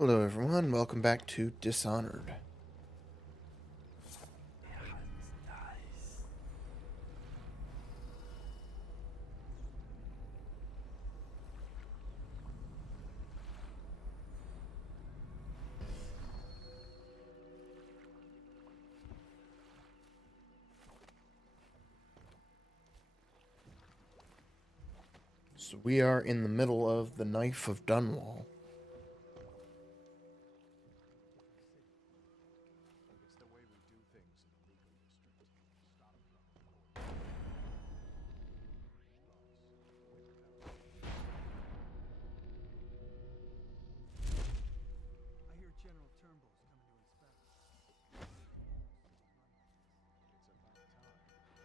Hello everyone, welcome back to Dishonored. Nice. So we are in the middle of the Knife of Dunwall. It's the way we do things in the legal district. Stop trouble. I hear General Turnbull's coming to inspect. It's about time.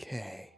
Okay.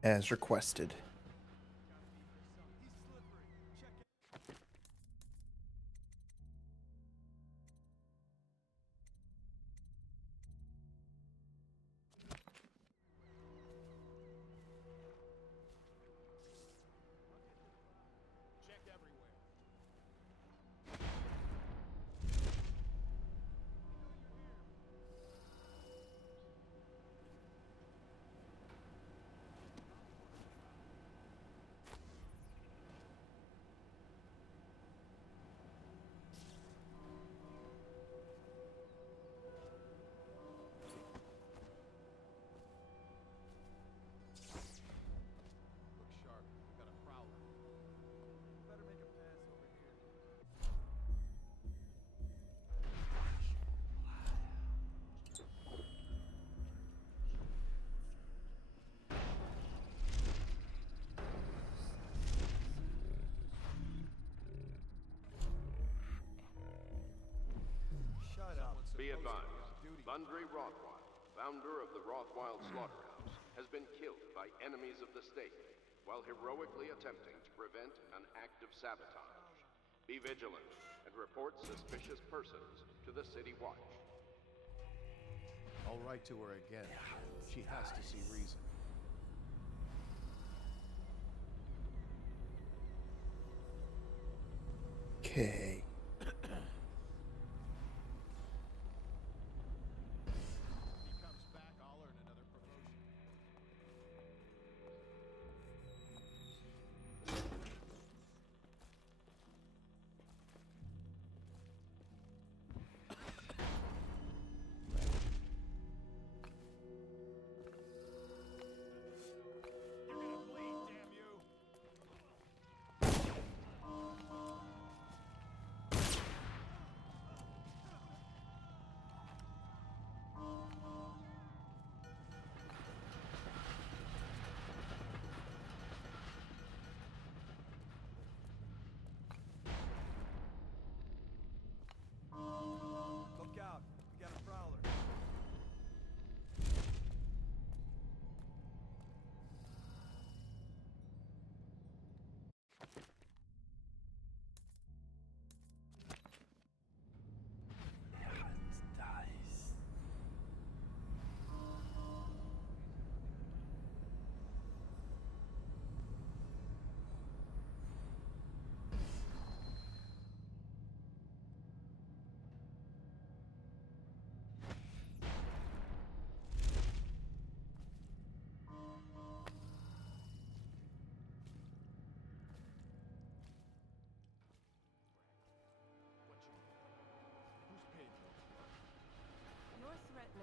As requested. He's slippery. Check it. Check everywhere. Look sharp. We got a prowler. Better make a pass over here. Shut up. Be Supposed to advised, on duty. Thundry Rothwild, founder of the Rothwild Slaughterhouse, has been killed by enemies of the state while heroically attempting to prevent an act of sabotage. Be vigilant and report suspicious persons to the City Watch. I'll write to her again. She has to see reason. Okay. If he comes back, I'll earn another promotion. You're gonna bleed, damn you!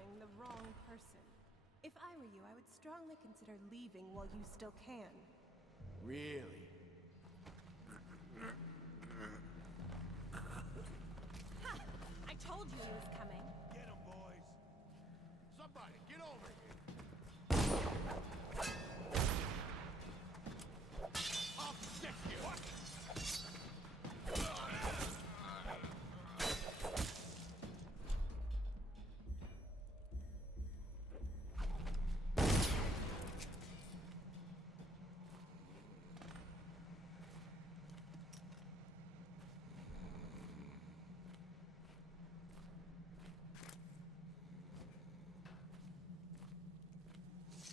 targeting the wrong person. If I were you, I would strongly consider leaving while you still can. Really? Ha! I told you he was coming. Get him, boys! Somebody, get over here! I'll stick you! What?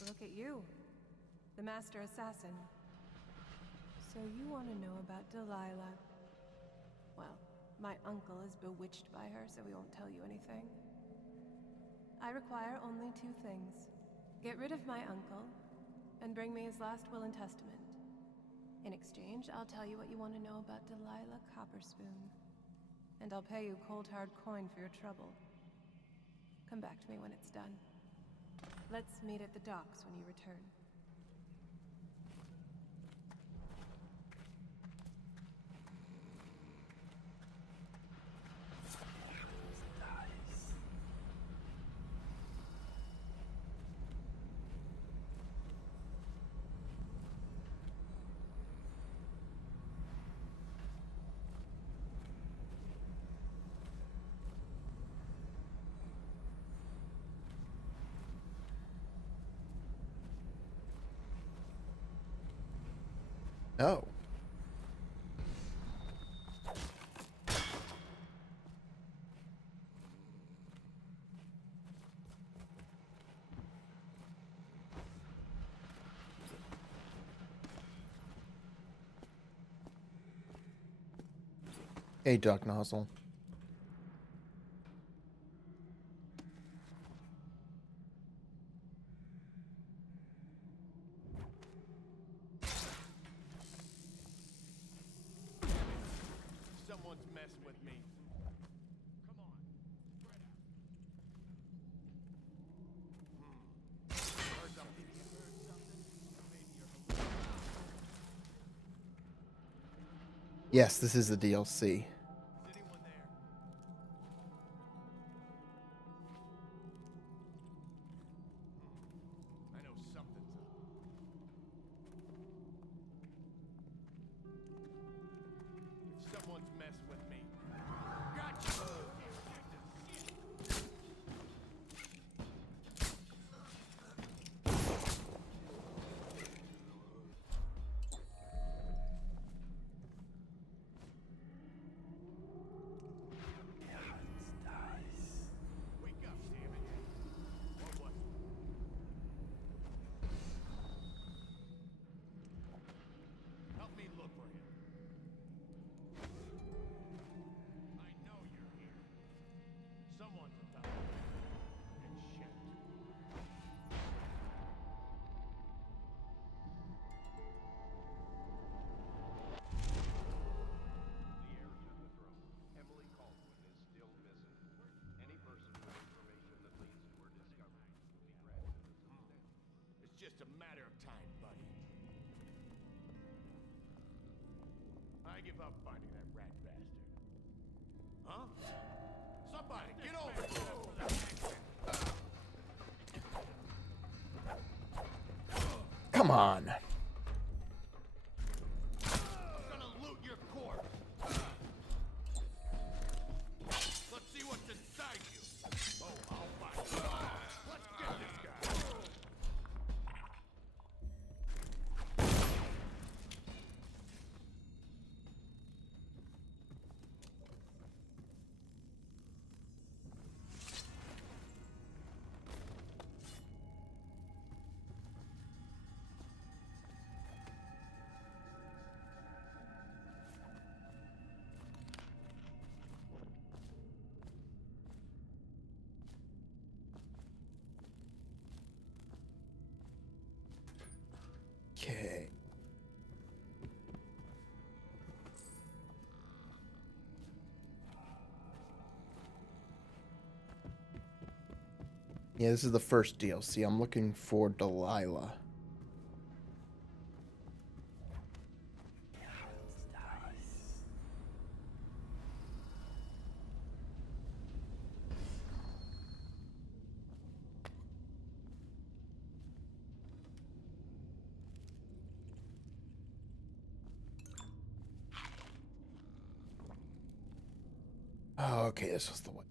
Look at you, the master assassin. So you want to know about Delilah? Well, my uncle is bewitched by her, so we won't tell you anything. I require only two things. Get rid of my uncle, and bring me his last will and testament. In exchange, I'll tell you what you want to know about Delilah Copperspoon. And I'll pay you cold hard coin for your trouble. Come back to me when it's done. Let's meet at the docks when you return. Nice. Oh. Hey, Duck Nozzle. Someone's messing with me. Come on, spread out. Heard something? You heard something? Maybe you're hallucinating. Yes, this is the DLC. Is anyone there? I know something's up. If someone's messing with me. Gotcha! Yeah, it's nice. Wake up, damn it. What was it? Help me look for him. I know you're here. Someone's a top. And shit. The heir to the throne, Emily Caldwin, is still missing. Any person with information that leads to her discovery will be granted a substantial. It's just a matter of time, buddy. I give up finding that rat bastard. Huh? Somebody, get over here! Come on. I'm gonna loot your corpse. Let's see what's inside you. Oh, I'll find you. Let's get this guy. Yeah, this is the first DLC. I'm looking for Delilah. Oh, okay, this was the one.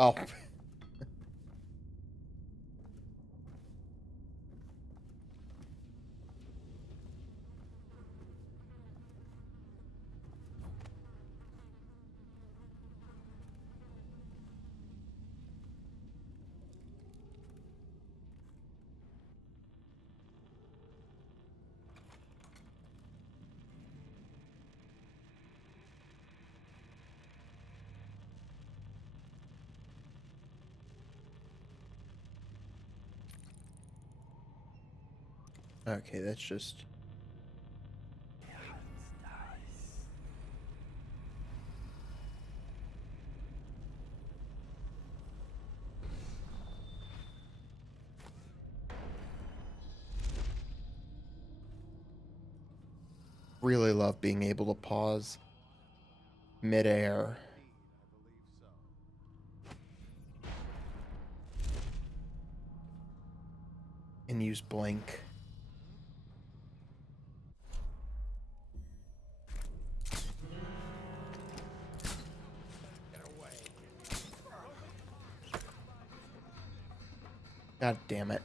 Oh. Okay, that's just... Really love being able to pause midair. And use blink. God damn it.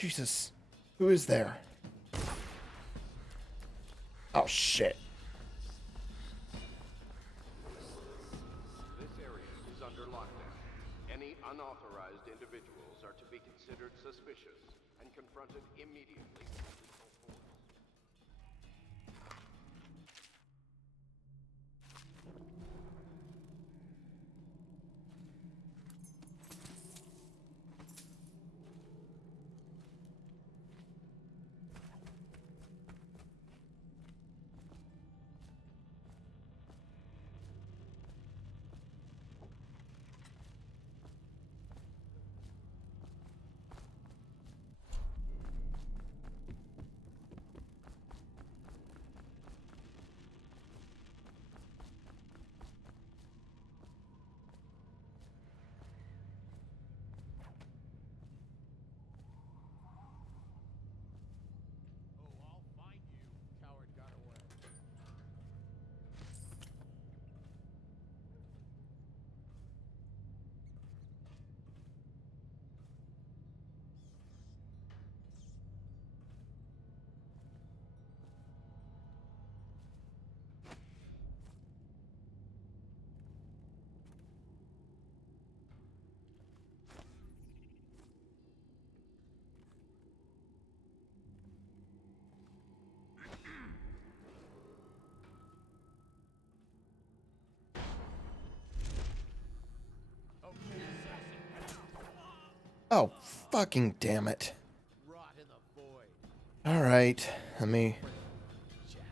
Jesus. Who is there? Oh, shit. This area is under lockdown. Any unauthorized individuals are to be considered suspicious and confronted immediately. Oh, I'll find you. Coward got away. Okay, assassin. Oh, fucking damn it. Rot in the void. Alright, let me... Jackass.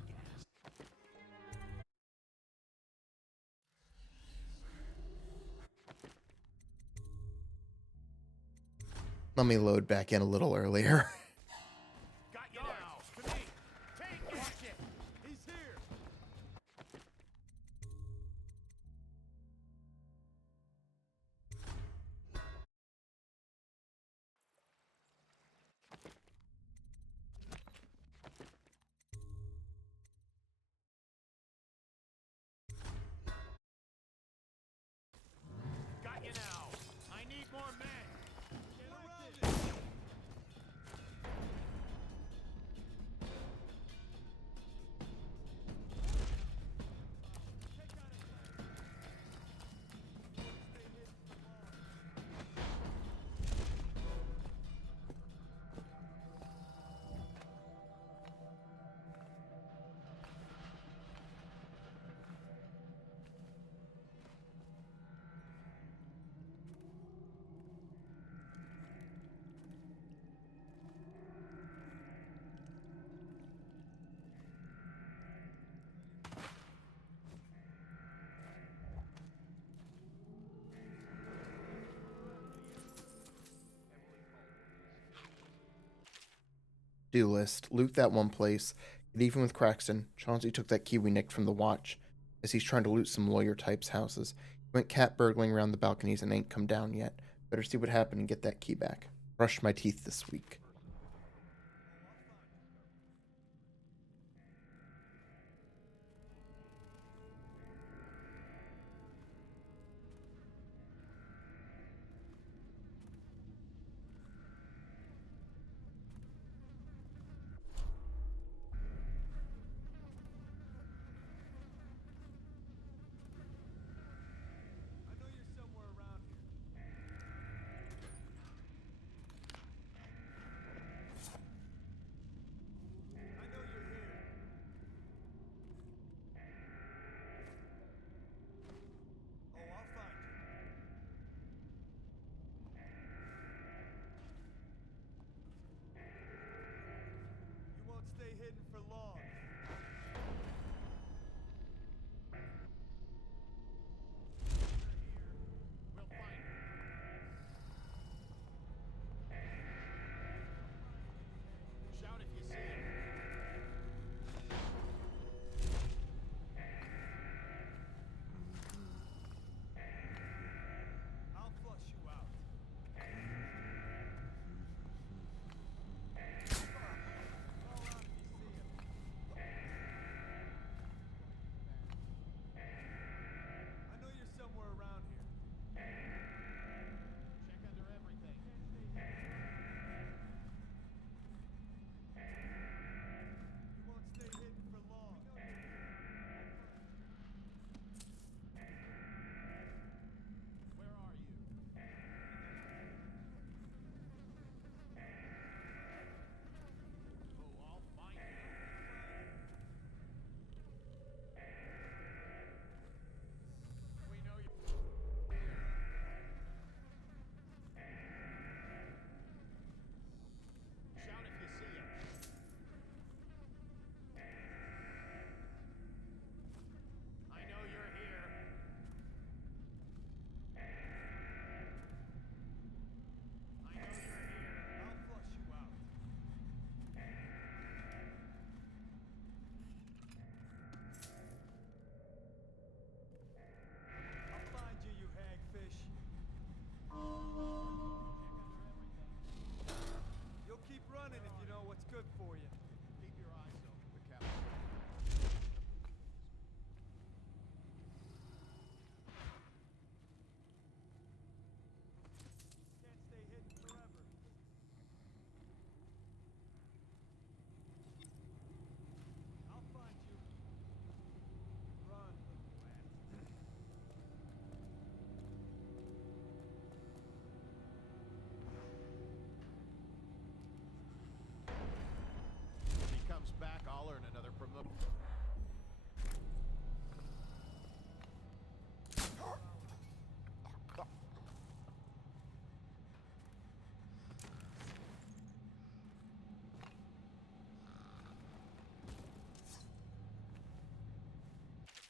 Let me load back in a little earlier. Got you now. To me. Take it. Watch it. He's here. Got you now. I need more men. Get around it. Do list. Loot that one place. Get even with Craxton. Chauncey took that key we nicked from the watch, as he's trying to loot some lawyer types' houses. He went cat burgling around the balconies and ain't come down yet. Better see what happened and get that key back. Brushed my teeth this week. I know you're somewhere around here.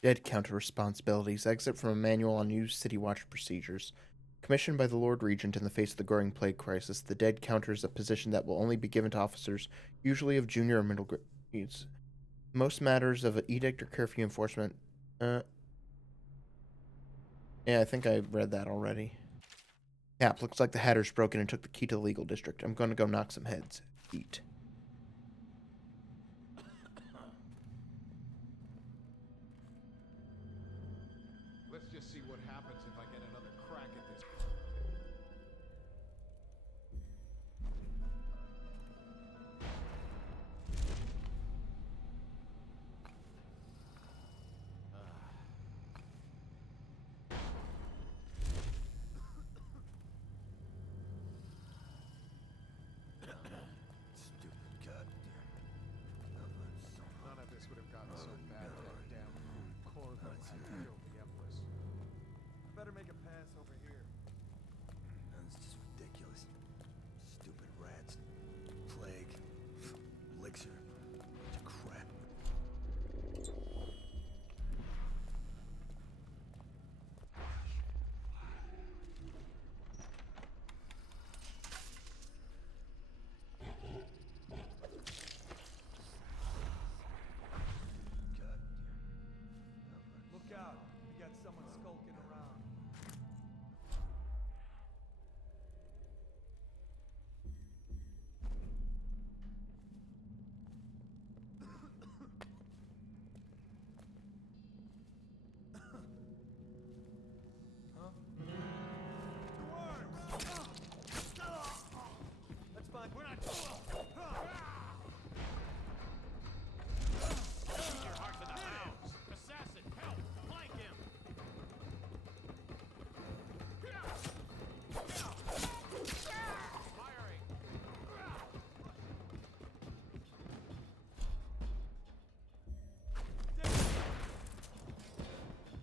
Dead Counter responsibilities. Exit from a manual on new City Watch procedures. Commissioned by the Lord Regent in the face of the growing plague crisis, the Dead Counter is a position that will only be given to officers, usually of junior or middle grades. Most matters of an edict or curfew enforcement. Yeah, I think I read that already. Cap, looks like the Hatter's broken and took the key to the legal district. I'm going to go knock some heads. Eat. Let's just see what happens if I get another crack at this. Stupid goddamn. None of this would have gotten so bad if that damn Corvo hadn't killed the Empress. I better make a pass over here. That's just ridiculous. Stupid rats. Plague. Elixir. Bunch of crap. Look out. We got someone skulking around. That's fine. We're not. Your heart to the house! Assassin, help! Flank him! Firing!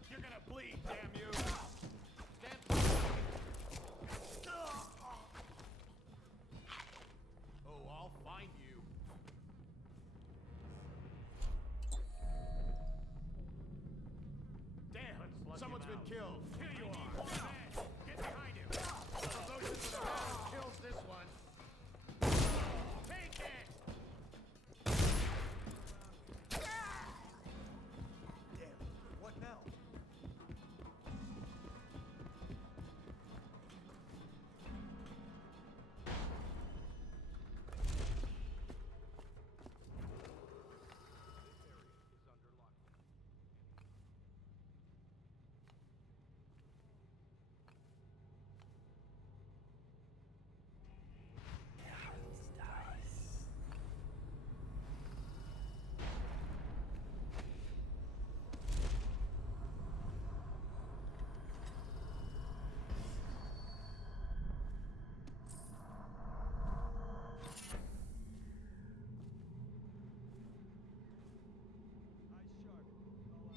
You're gonna bleed, damn you! Stand Oh, I'll find you. Damn! Someone's been killed. Here you are. Get behind him. Promotion to the man kills this one. Take it. Damn. What now? Eyes sharp. Call out to each other.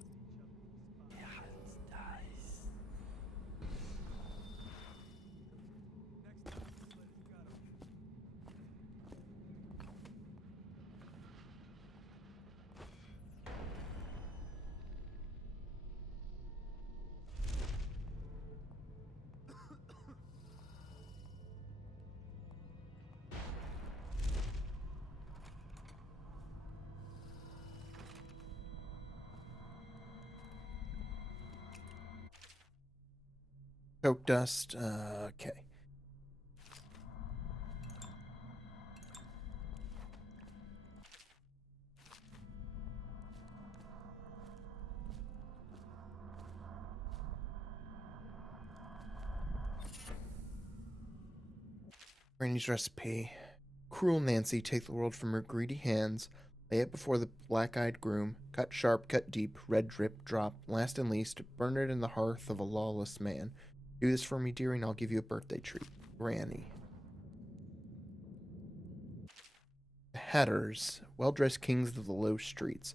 Next time, just let us got him. Choke dust. Okay. Granny's recipe. Cruel Nancy, take the world from her greedy hands, lay it before the black-eyed groom, cut sharp, cut deep, red drip, drop, last and least, burn it in the hearth of a lawless man. Do this for me, dearie, and I'll give you a birthday treat. Granny. The Hatters, well-dressed kings of the low streets.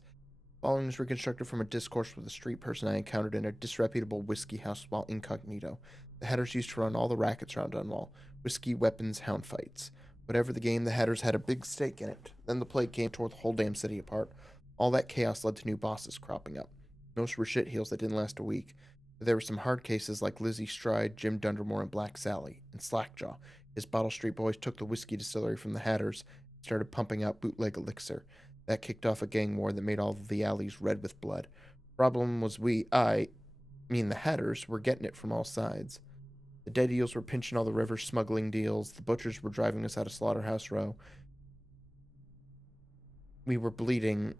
Following is reconstructed from a discourse with a street person I encountered in a disreputable whiskey house while incognito. The Hatters used to run all the rackets around Dunwall. Whiskey, weapons, hound fights. Whatever the game, the Hatters had a big stake in it. Then the plague came, tore the whole damn city apart. All that chaos led to new bosses cropping up. Most were shitheels that didn't last a week, but there were some hard cases like Lizzie Stride, Jim Dundermore, and Black Sally. And Slackjaw, his Bottle Street boys took the whiskey distillery from the Hatters and started pumping out bootleg elixir. That kicked off a gang war that made all the alleys red with blood. Problem was the Hatters, were getting it from all sides. The dead eels were pinching all the river smuggling deals. The butchers were driving us out of Slaughterhouse Row. We were bleeding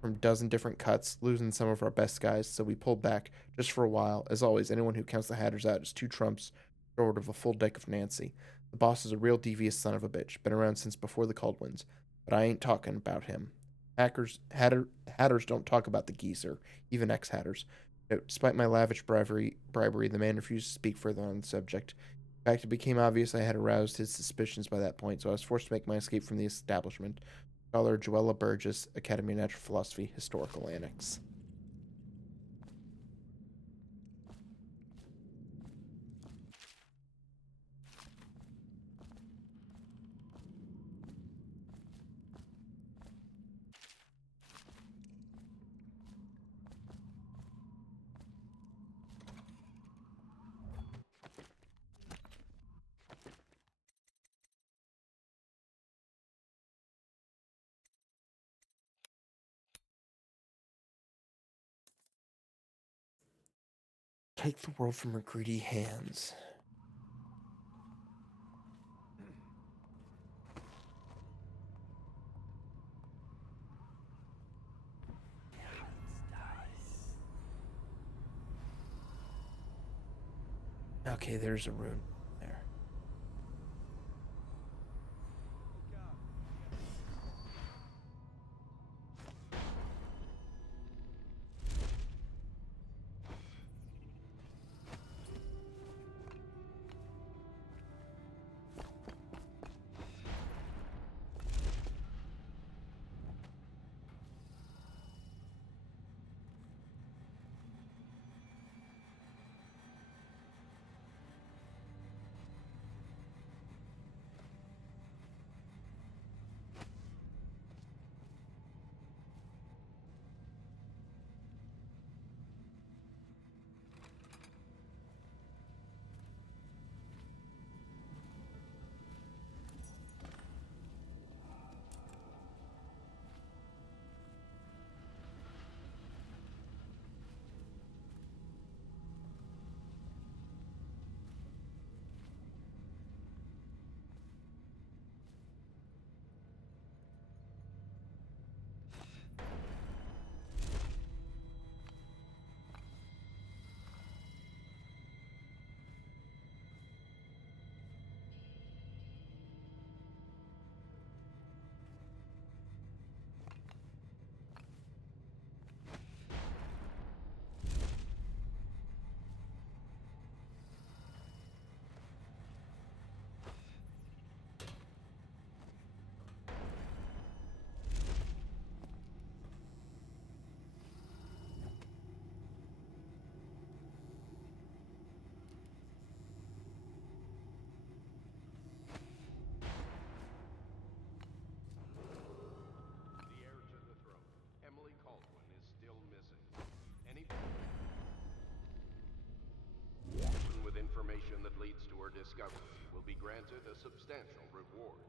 from a dozen different cuts, losing some of our best guys, so we pulled back just for a while. As always, anyone who counts the Hatters out is two trumps short of a full deck of Nancy. The boss is a real devious son of a bitch, been around since before the Caldwins, but I ain't talking about him. Hatters don't talk about the geezer, even ex-Hatters. Despite my lavish bribery, the man refused to speak further on the subject. In fact, it became obvious I had aroused his suspicions by that point, so I was forced to make my escape from the establishment. Scholar Joella Burgess, Academy of Natural Philosophy, Historical Annex. Take the world from her greedy hands. Okay, there's a rune there. The heir to the throne, Emily Caldwin, is still missing. Any person with information that leads to her discovery will be granted a substantial reward.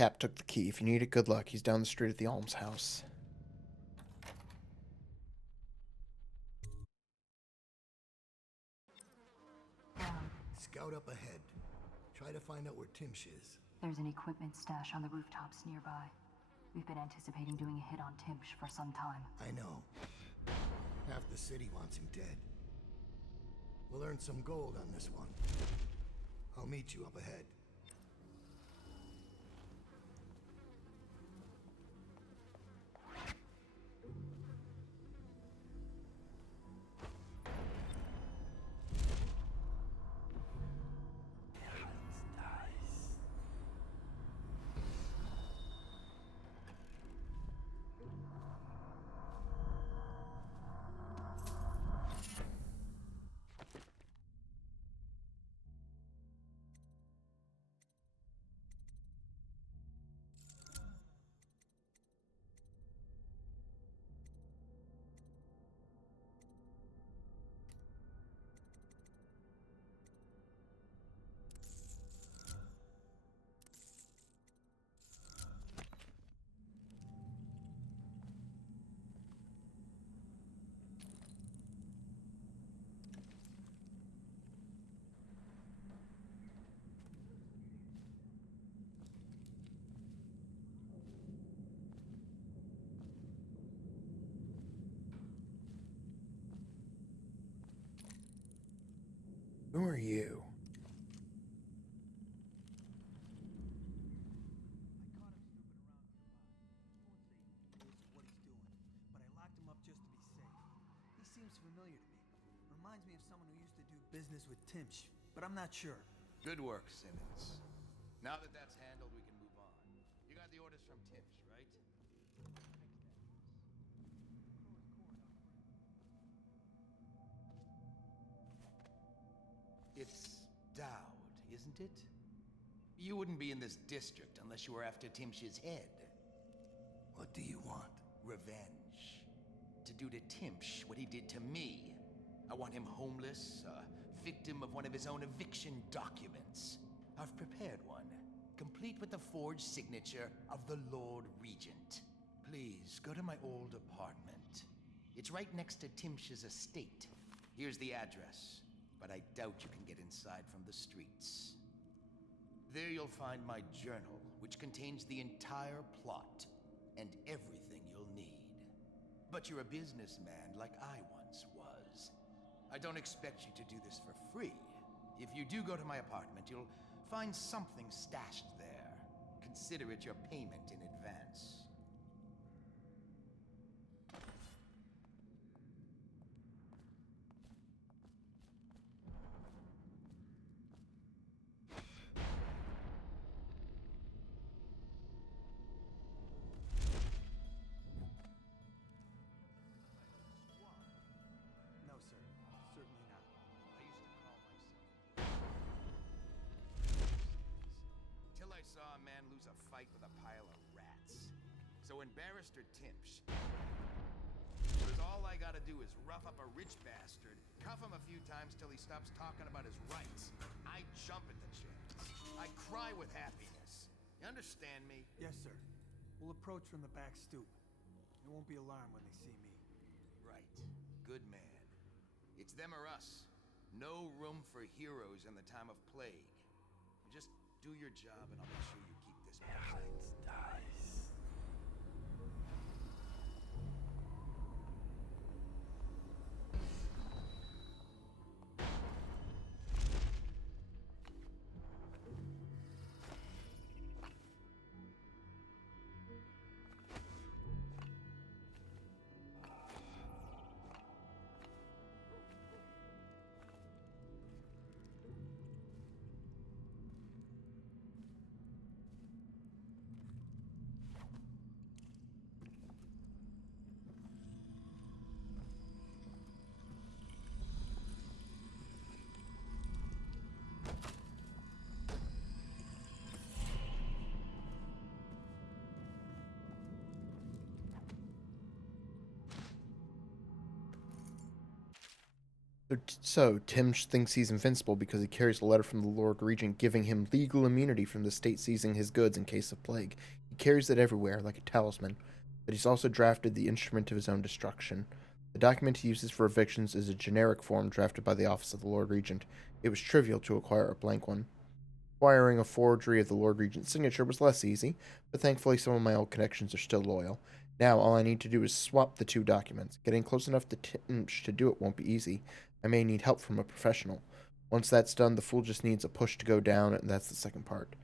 Cap took the key. If you need it, good luck. He's down the street at the almshouse. Scout up ahead. Try to find out where Timsh is. There's an equipment stash on the rooftops nearby. We've been anticipating doing a hit on Timsh for some time. I know. Half the city wants him dead. We'll earn some gold on this one. I'll meet you up ahead. Who are you? I caught him snooping around nearby. Won't say who he is or what he's doing, but I locked him up just to be safe. He seems familiar to me. Reminds me of someone who used to do business with Timsh, but I'm not sure. Good work, Simmons. Now that that's handled, we can move on. You got the orders from Timsh, right? It's Daud, isn't it? You wouldn't be in this district unless you were after Timsh's head. What do you want? Revenge. To do to Timsh what he did to me. I want him homeless, a victim of one of his own eviction documents. I've prepared one, complete with the forged signature of the Lord Regent. Please, go to my old apartment. It's right next to Timsh's estate. Here's the address, but I doubt you can get inside from the streets. There you'll find my journal, which contains the entire plot and everything you'll need. But you're a businessman like I once was. I don't expect you to do this for free. If you do go to my apartment, you'll find something stashed there. Consider it your payment in advance. No, sir. Certainly not. I used to call myself. Till I saw a man lose a fight with a pile of rats. So when Barrister Timsh says all I gotta do is rough up a rich bastard, cuff him a few times till he stops talking about his rights, I jump at the chance. I cry with happiness. You understand me? Yes, sir. We'll approach from the back stoop. They won't be alarmed when they see me. Right. Good man. It's them or us. No room for heroes in the time of plague. Just do your job and I'll make sure you keep this behind. So Tim thinks he's invincible because he carries a letter from the Lord Regent giving him legal immunity from the state seizing his goods in case of plague. He carries it everywhere, like a talisman, but he's also drafted the instrument of his own destruction. The document he uses for evictions is a generic form drafted by the office of the Lord Regent. It was trivial to acquire a blank one. Acquiring a forgery of the Lord Regent's signature was less easy, but thankfully some of my old connections are still loyal. Now all I need to do is swap the two documents. Getting close enough to Tinch to do it won't be easy. I may need help from a professional. Once that's done, the fool just needs a push to go down, and that's the second part.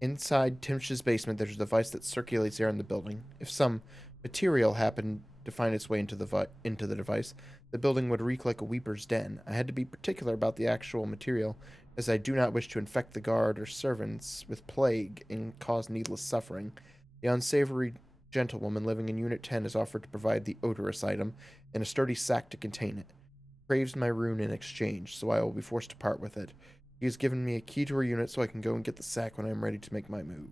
Inside Timsh's basement, there's a device that circulates air in the building. If some material happened to find its way into the device, the building would reek like a weeper's den. I had to be particular about the actual material, as I do not wish to infect the guard or servants with plague and cause needless suffering. The unsavory gentlewoman living in Unit 10 has offered to provide the odorous item and a sturdy sack to contain it. Craves my rune in exchange, so I will be forced to part with it. He has given me a key to her unit so I can go and get the sack when I am ready to make my move.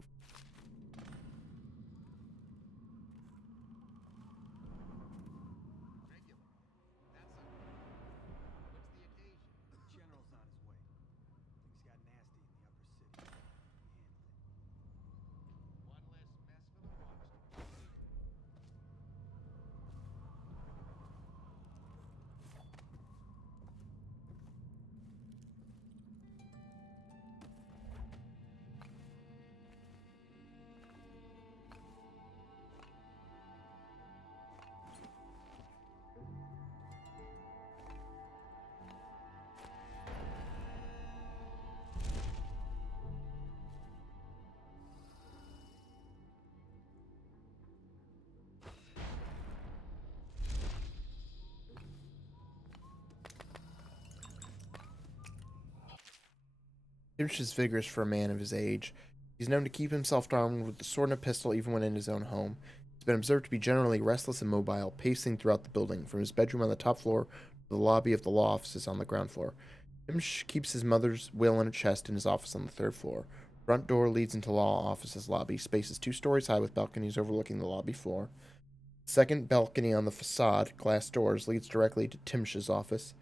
The general's on his way. Things got nasty in the upper city. Timsh is vigorous for a man of his age. He's known to keep himself armed with a sword and a pistol even when in his own home. He's been observed to be generally restless and mobile, pacing throughout the building, from his bedroom on the top floor to the lobby of the law offices on the ground floor. Timsh keeps his mother's will in a chest in his office on the third floor. Front door leads into law offices lobby. Space is 2 stories high with balconies overlooking the lobby floor. Second balcony on the facade, glass doors, leads directly to Timsh's office.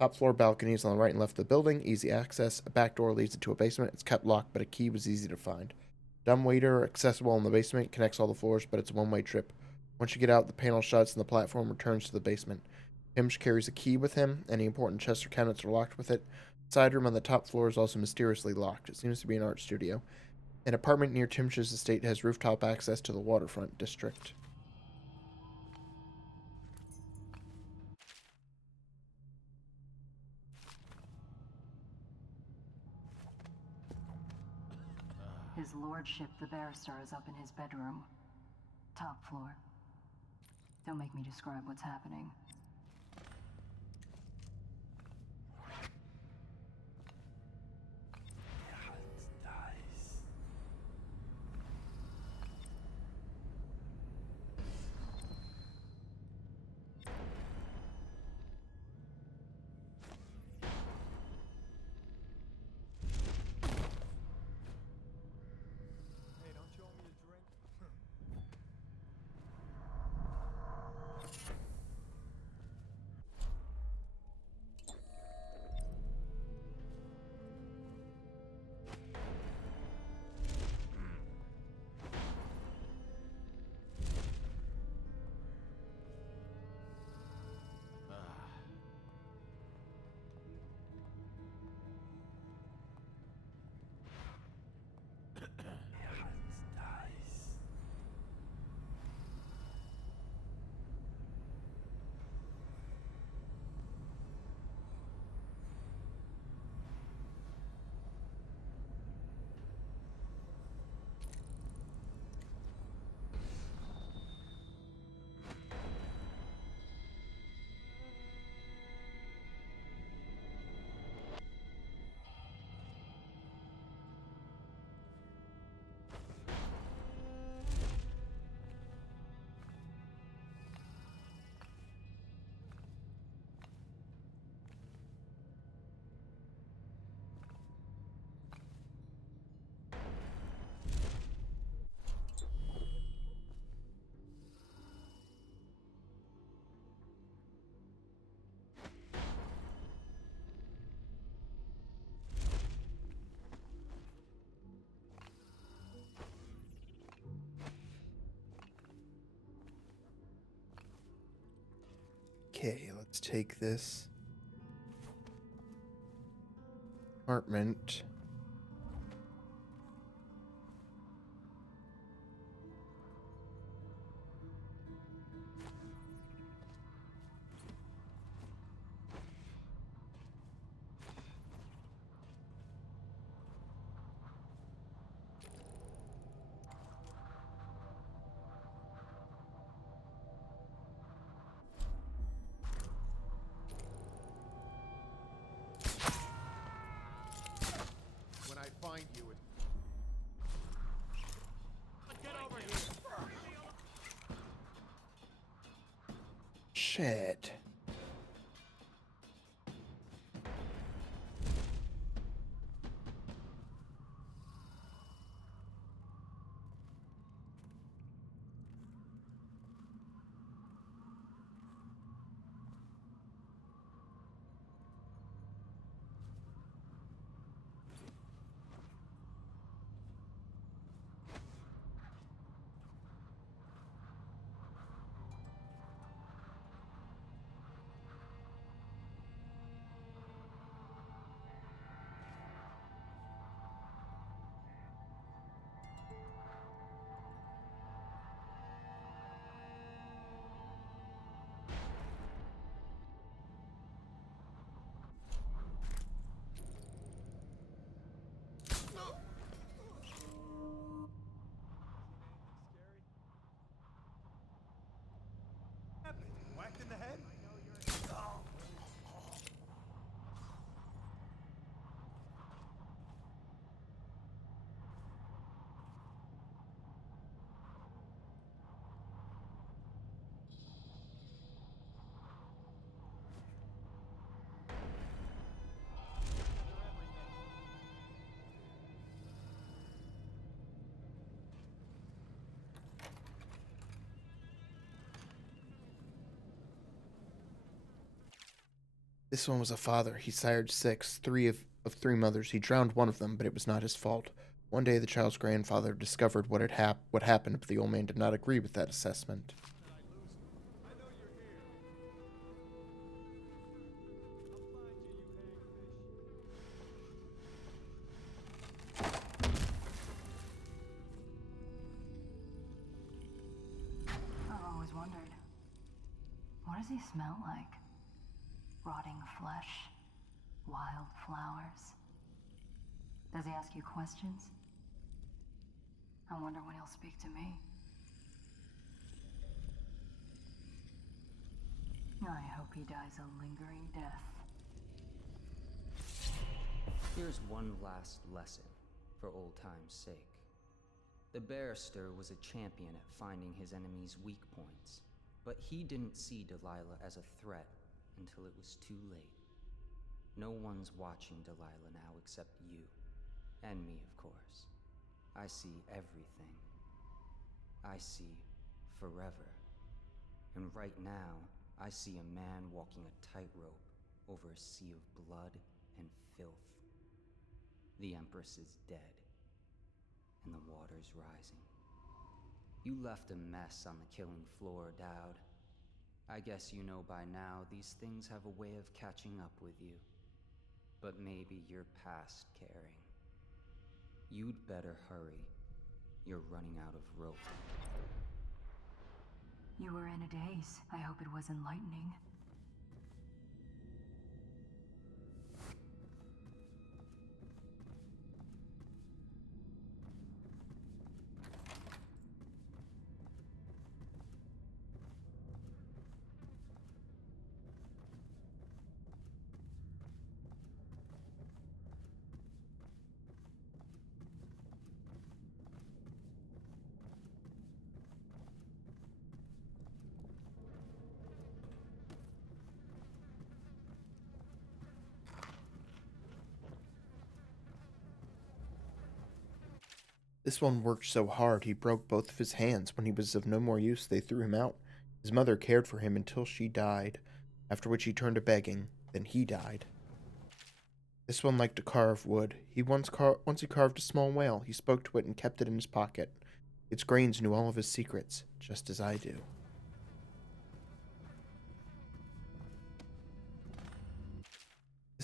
Top floor balconies on the right and left of the building, easy access. A back door leads into a basement. It's kept locked, but a key was easy to find. Dumbwaiter accessible in the basement, connects all the floors, but it's a one-way trip. Once you get out, the panel shuts and the platform returns to the basement. Timsh carries a key with him. Any important chests or cabinets are locked with it. The side room on the top floor is also mysteriously locked. It seems to be an art studio. An apartment near Timsh's estate has rooftop access to the waterfront district. His lordship, the barrister, is up in his bedroom. Top floor. Don't make me describe what's happening. Hey, don't you owe me a drink? Okay, let's take this apartment. When I find you, get over here. Shit. Whacked in the head? This one was a father. He sired six, three of three mothers. He drowned one of them, but it was not his fault. One day, the child's grandfather discovered what happened, but the old man did not agree with that assessment. I've always wondered, what does he smell like? Rotting flesh? Wild flowers? Does he ask you questions? I wonder when he'll speak to me. I hope he dies a lingering death. Here's one last lesson, for old time's sake. The barrister was a champion at finding his enemy's weak points, but he didn't see Delilah as a threat until it was too late. No one's watching Delilah now except you. And me, of course. I see everything. I see forever. And right now, I see a man walking a tightrope over a sea of blood and filth. The Empress is dead, and the water's rising. You left a mess on the killing floor, Daud. I guess you know by now these things have a way of catching up with you. But maybe you're past caring. You'd better hurry. You're running out of rope. You were in a daze. I hope it was enlightening. This one worked so hard he broke both of his hands. When he was of no more use, they threw him out. His mother cared for him until she died, after which he turned to begging. Then he died. This one liked to carve wood. Once he carved a small whale. He spoke to it and kept it in his pocket. Its grains knew all of his secrets, just as I do.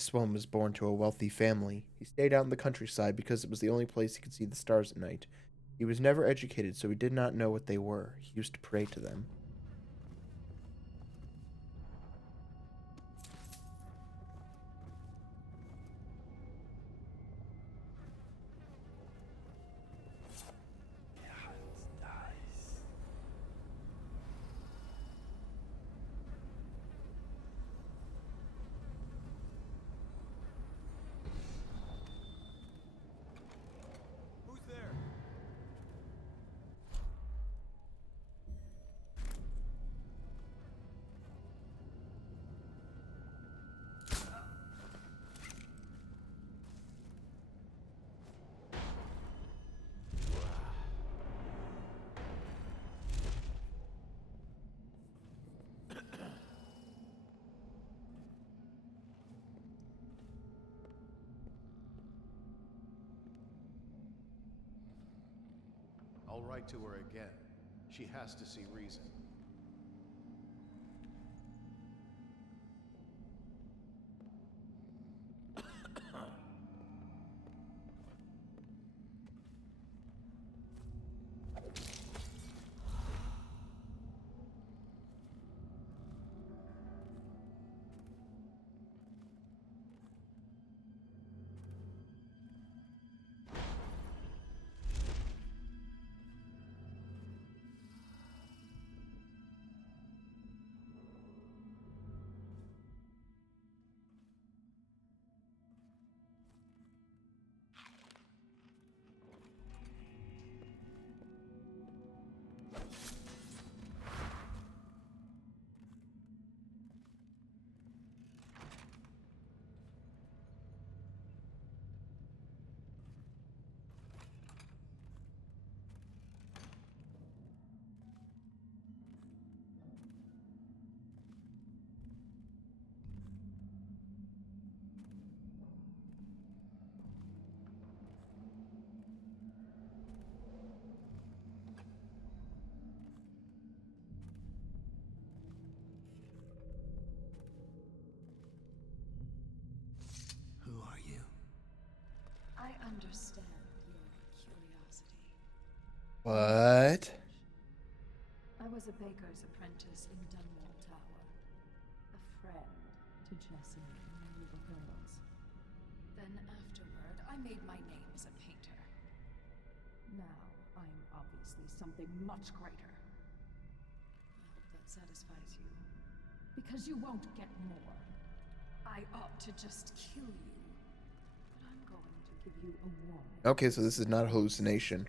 This one was born to a wealthy family. He stayed out in the countryside because it was the only place he could see the stars at night. He was never educated, so he did not know what they were. He used to pray to them. Who's there? I'll write to her again. She has to see reason. Who are you? I understand your curiosity. What? I was a baker's apprentice in Dunwall Tower. A friend to Jessie and the little girls. Then afterward, I made my name as a painter. Now, I'm obviously something much greater. I hope that satisfies you. Because you won't get more. I ought to just kill you. But I'm going to give you a warning. Okay, so this is not a hallucination.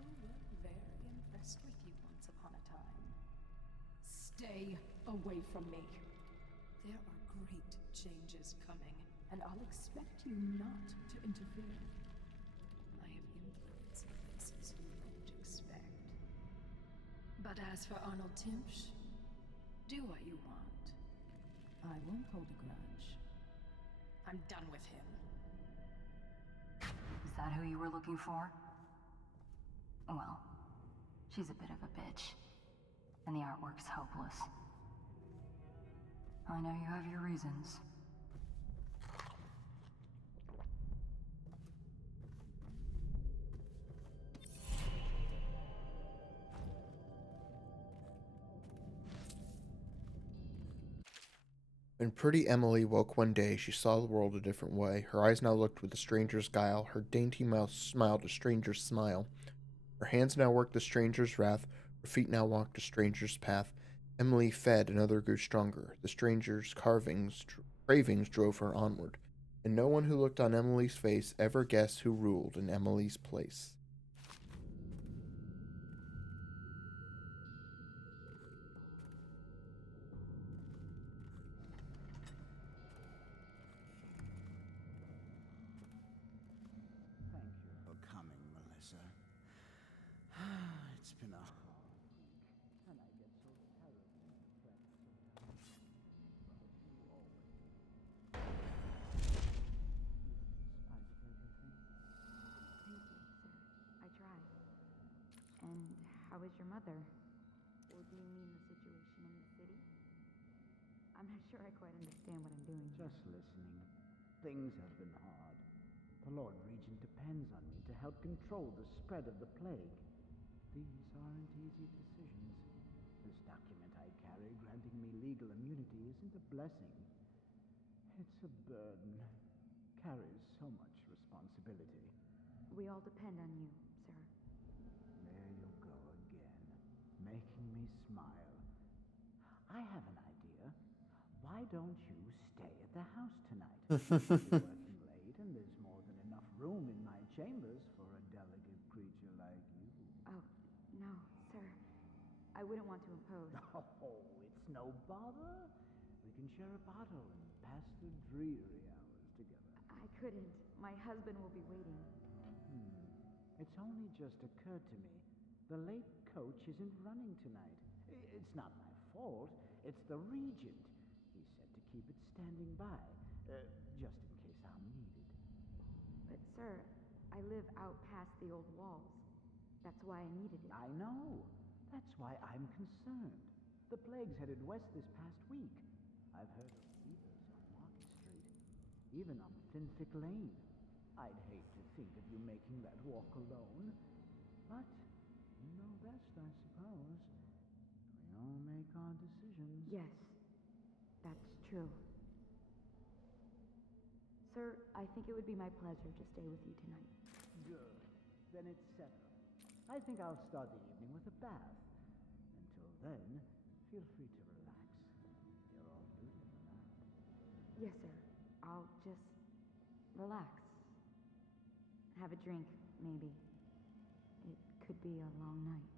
Who were very impressed with you once upon a time. Stay away from me. There are great changes coming, and I'll expect you not to interfere. I have influence in places you won't expect. But as for Arnold Timsh, do what you want. I won't hold a grudge. I'm done with him. Is that who you were looking for? Well, she's a bit of a bitch. And the artwork's hopeless. I know you have your reasons. When pretty Emily woke one day, she saw the world a different way. Her eyes now looked with a stranger's guile. Her dainty mouth smiled a stranger's smile. Her hands now worked the stranger's wrath. Her feet now walked a stranger's path. Emily fed, another grew stronger. The stranger's cravings drove her onward. And no one who looked on Emily's face ever guessed who ruled in Emily's place. Thank you for coming, Melissa. It's been a hard week, and I get so terribly depressed sometimes. But you always even in spite of everything. Thank you, sir. I try. And how is your mother? Or do you mean the situation in the city? I'm not sure I quite understand what I'm doing. Just listening. Things have been hard. The Lord Regent depends on me to help control the spread of the plague. These aren't easy decisions. This document I carry granting me legal immunity isn't a blessing. It's a burden. Carries so much responsibility. We all depend on you, sir. There you go again, making me smile. I have an idea. Why don't you stay at the house tonight? You're working late, and there's more than enough room in my chambers for a delicate creature like you. Oh, no, sir. I wouldn't want to impose. Oh, it's no bother. We can share a bottle and pass the dreary hours together. I couldn't. My husband will be waiting. It's only just occurred to me. The late coach isn't running tonight. It's not my fault. It's the Regent. He said to keep it standing by, just in case I'm needed. But, sir, I live out past the old walls. That's why I needed it. I know. That's why I'm concerned. The plague's headed west this past week. I've heard of fevers on Market Street, even on Thinfic Lane. I'd hate to think of you making that walk alone. But you know best, I suppose. We all make our decisions. Yes, that's true. Sir, I think it would be my pleasure to stay with you tonight. Good. Then it's settled. I think I'll start the evening with a bath. Until then, feel free to relax. You're off duty for now. Yes, sir. I'll just relax. Have a drink, maybe. It could be a long night.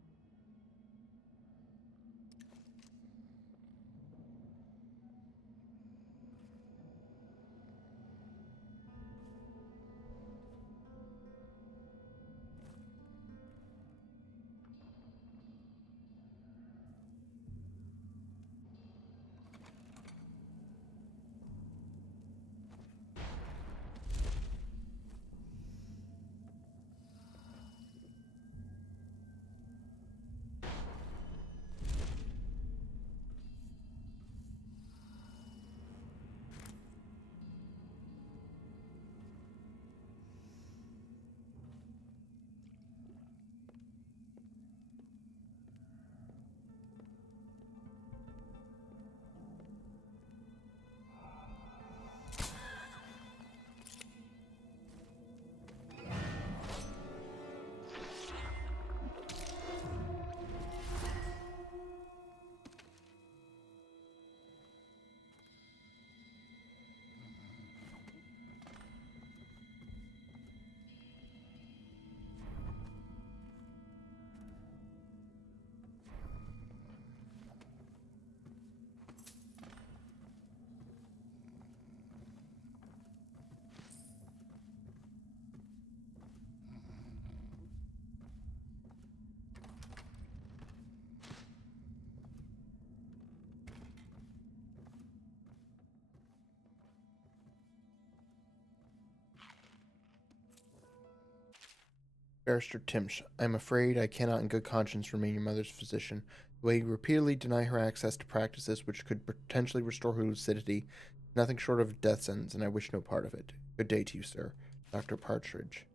Barrister Timsh, I am afraid I cannot in good conscience remain your mother's physician. The way you repeatedly deny her access to practices which could potentially restore her lucidity, nothing short of a death sentence, and I wish no part of it. Good day to you, sir. Dr. Partridge.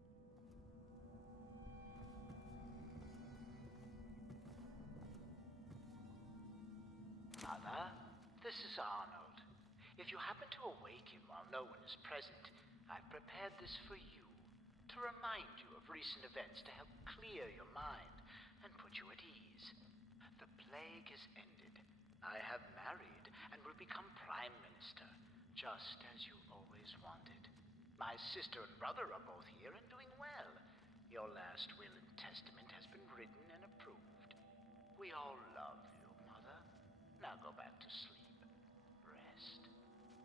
Mother, this is Arnold. If you happen to awake him while no one is present, I've prepared this for you, to remind you of recent events to help clear your mind and put you at ease. The plague is ended. I have married and will become Prime Minister, just as you always wanted. My sister and brother are both here and doing well. Your last will and testament has been written and approved. We all love you, Mother. Now go back to sleep. Rest.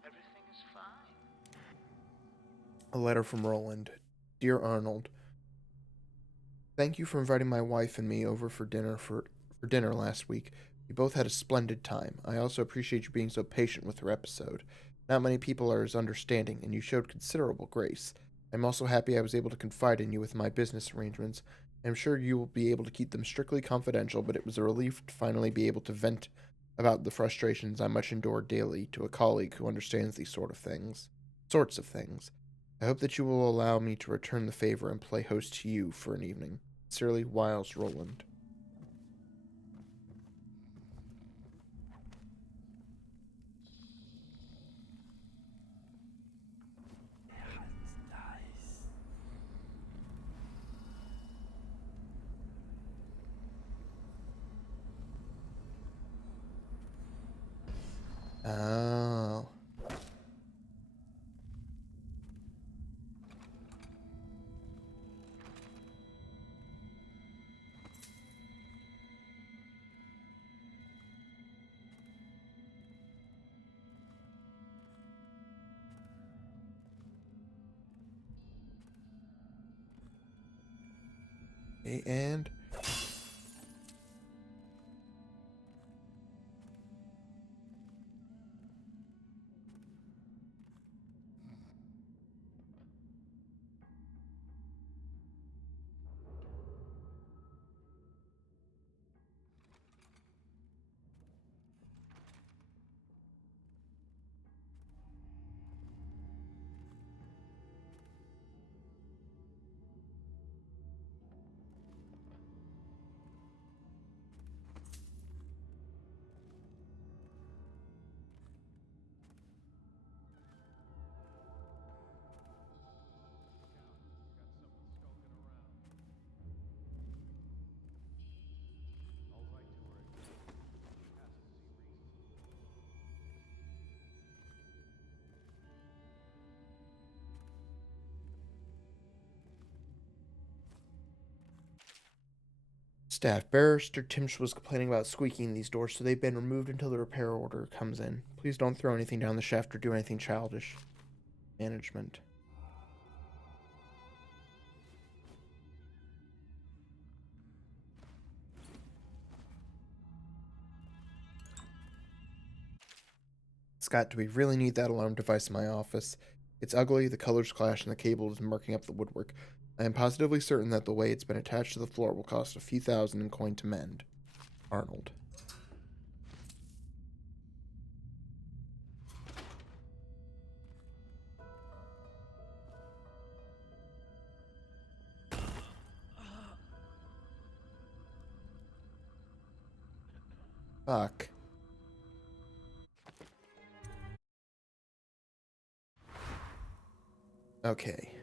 Everything is fine. A letter from Roland. Dear Arnold, thank you for inviting my wife and me over for dinner last week. We both had a splendid time. I also appreciate you being so patient with her episode. Not many people are as understanding, and you showed considerable grace. I'm also happy I was able to confide in you with my business arrangements. I'm sure you will be able to keep them strictly confidential, but it was a relief to finally be able to vent about the frustrations I much endure daily to a colleague who understands these sorts of things. I hope that you will allow me to return the favor and play host to you for an evening. Sincerely, Wiles Roland. Oh. Okay, and staff. Barrister Timsh was complaining about squeaking in these doors, so they've been removed until the repair order comes in. Please don't throw anything down the shaft or do anything childish. Management. Scott, do we really need that alarm device in my office? It's ugly, the colors clash, and the cable is marking up the woodwork. I am positively certain that the way it's been attached to the floor will cost a few thousand in coin to mend. Arnold. Fuck. Okay.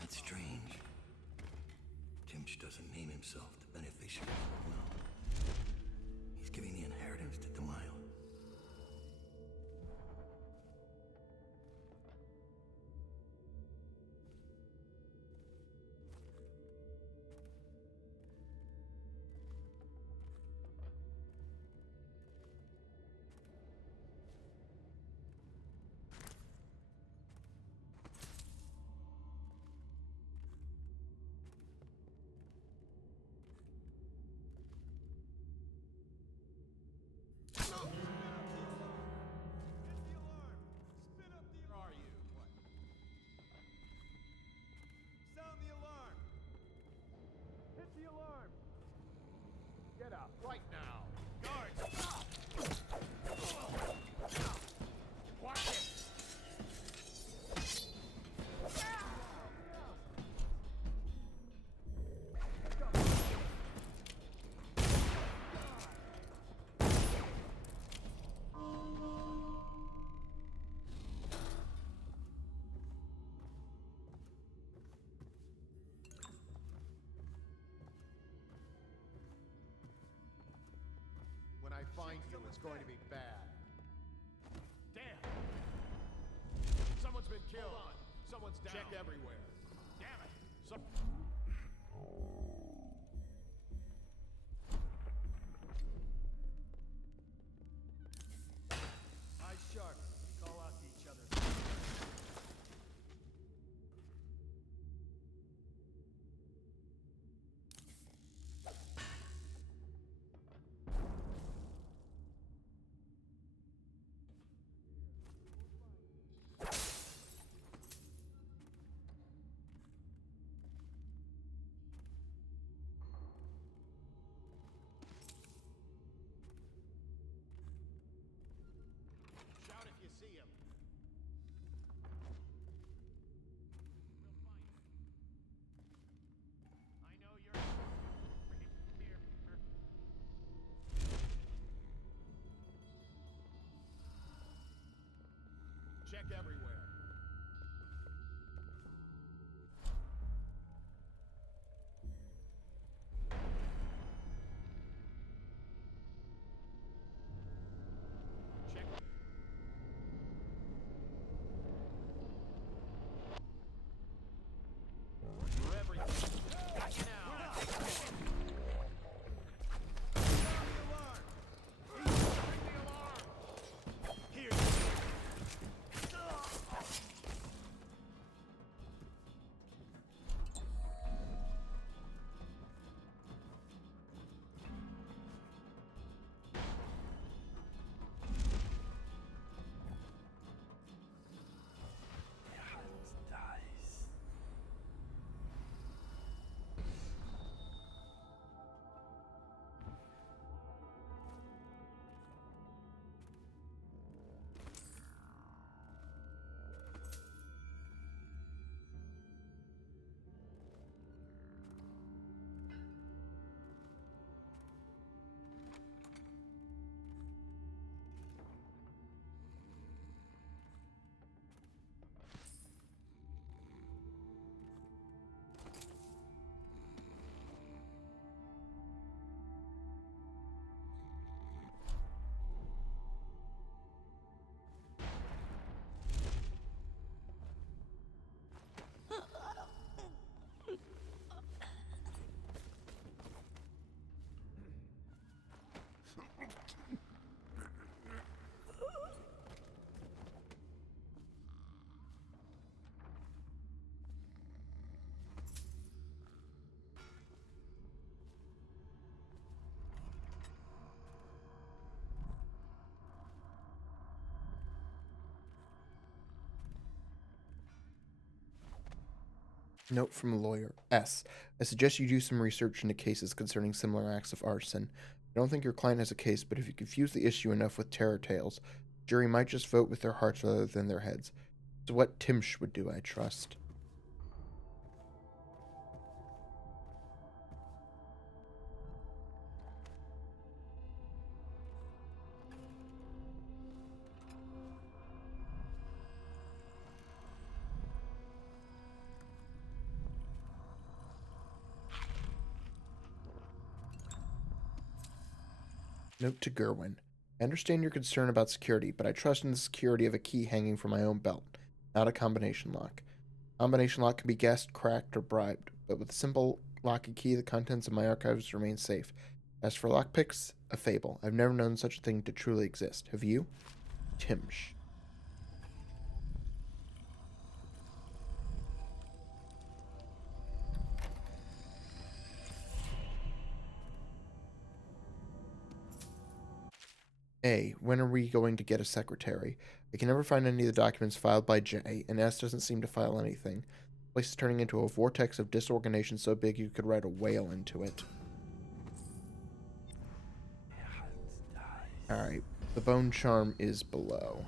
That's strange. Timsh doesn't name himself the beneficiary. No. He's giving the inheritance to Delilah. find you is going to be bad. Damn! Someone's been killed. Hold on. Someone's down. Check everywhere. Damn it! Eyes sharp. Call out to each other. Shout if you see him. I know you're here. Check everywhere. Check. For everything. Got you now. Sound the alarm. He's sounding the alarm. Here. Note from a lawyer. S. I suggest you do some research into cases concerning similar acts of arson. I don't think your client has a case, but if you confuse the issue enough with terror tales, the jury might just vote with their hearts rather than their heads. It's what Timsh would do, I trust. Note to Gerwin. I understand your concern about security, but I trust in the security of a key hanging from my own belt, not a combination lock. Combination lock can be guessed, cracked, or bribed, but with a simple lock and key, the contents of my archives remain safe. As for lockpicks, a fable. I've never known such a thing to truly exist. Have you? Timsh. A. When are we going to get a secretary? I can never find any of the documents filed by J, and S doesn't seem to file anything. The place is turning into a vortex of disorganization so big you could ride a whale into it. Alright, the bone charm is below.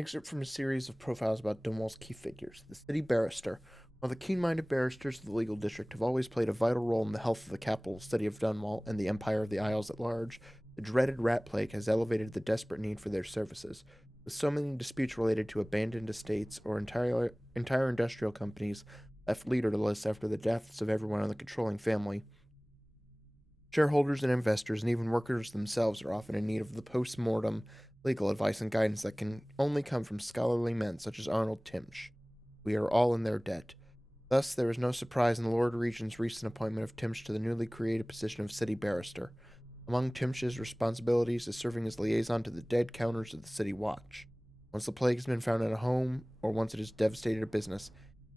Excerpt from a series of profiles about Dunwall's key figures. The city barrister. While the keen-minded barristers of the legal district have always played a vital role in the health of the capital city of Dunwall and the Empire of the Isles at large, the dreaded rat plague has elevated the desperate need for their services. With so many disputes related to abandoned estates or entire industrial companies left leaderless after the deaths of everyone in the controlling family, shareholders and investors and even workers themselves are often in need of the post-mortem legal advice and guidance that can only come from scholarly men such as Arnold Timsh. We are all in their debt. Thus, there is no surprise in the Lord Regent's recent appointment of Timsh to the newly created position of city barrister. Among Timsh's responsibilities is serving as liaison to the dead counters of the city watch. Once the plague has been found at a home, or once it has devastated a business,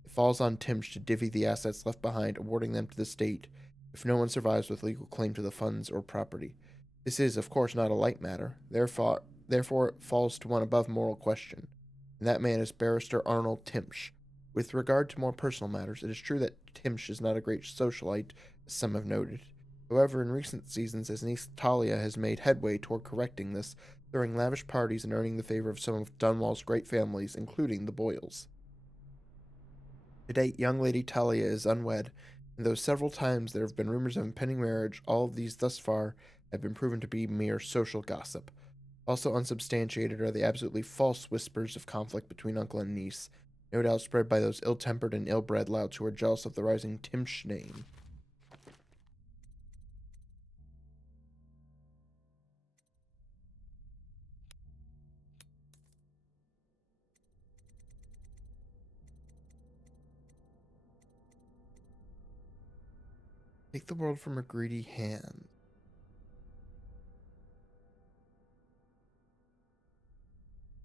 it falls on Timsh to divvy the assets left behind, awarding them to the state if no one survives with legal claim to the funds or property. This is, of course, not a light matter, therefore it falls to one above moral question, and that man is Barrister Arnold Timsh. With regard to more personal matters, it is true that Timsh is not a great socialite, as some have noted. However, in recent seasons, his niece Talia has made headway toward correcting this, throwing lavish parties and earning the favor of some of Dunwall's great families, including the Boyles. To date, young Lady Talia is unwed, and though several times there have been rumors of impending marriage, all of these thus far have been proven to be mere social gossip. Also unsubstantiated are the absolutely false whispers of conflict between uncle and niece, no doubt spread by those ill-tempered and ill-bred louts who are jealous of the rising Timsh name. Take the world from a greedy hand.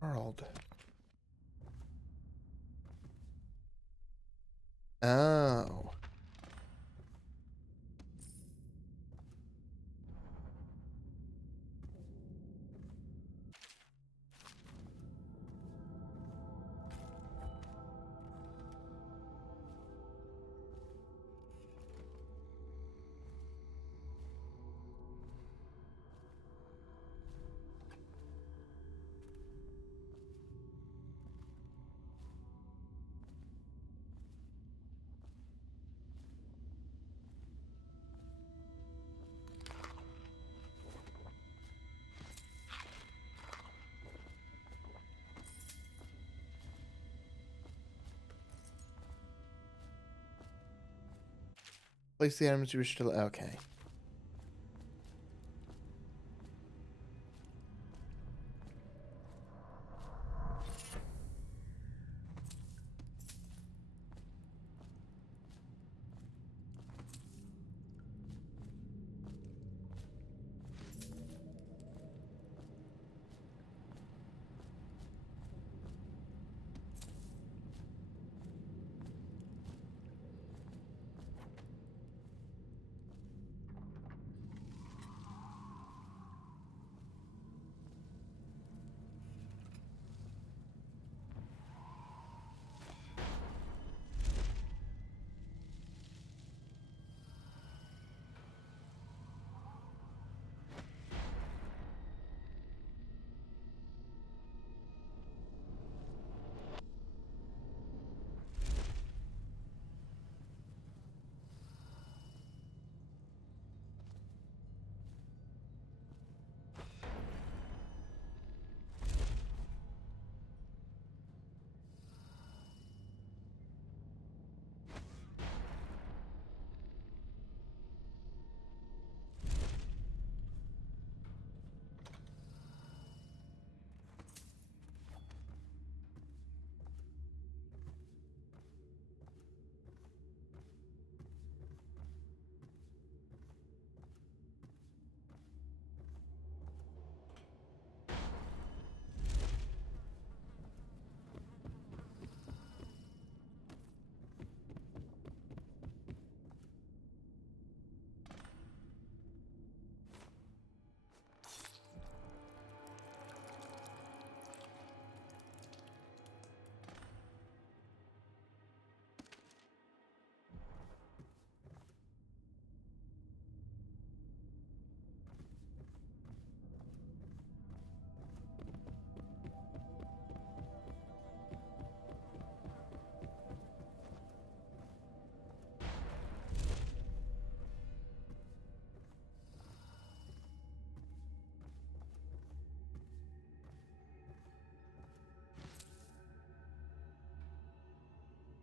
World. Oh. Place the items you wish to... Okay.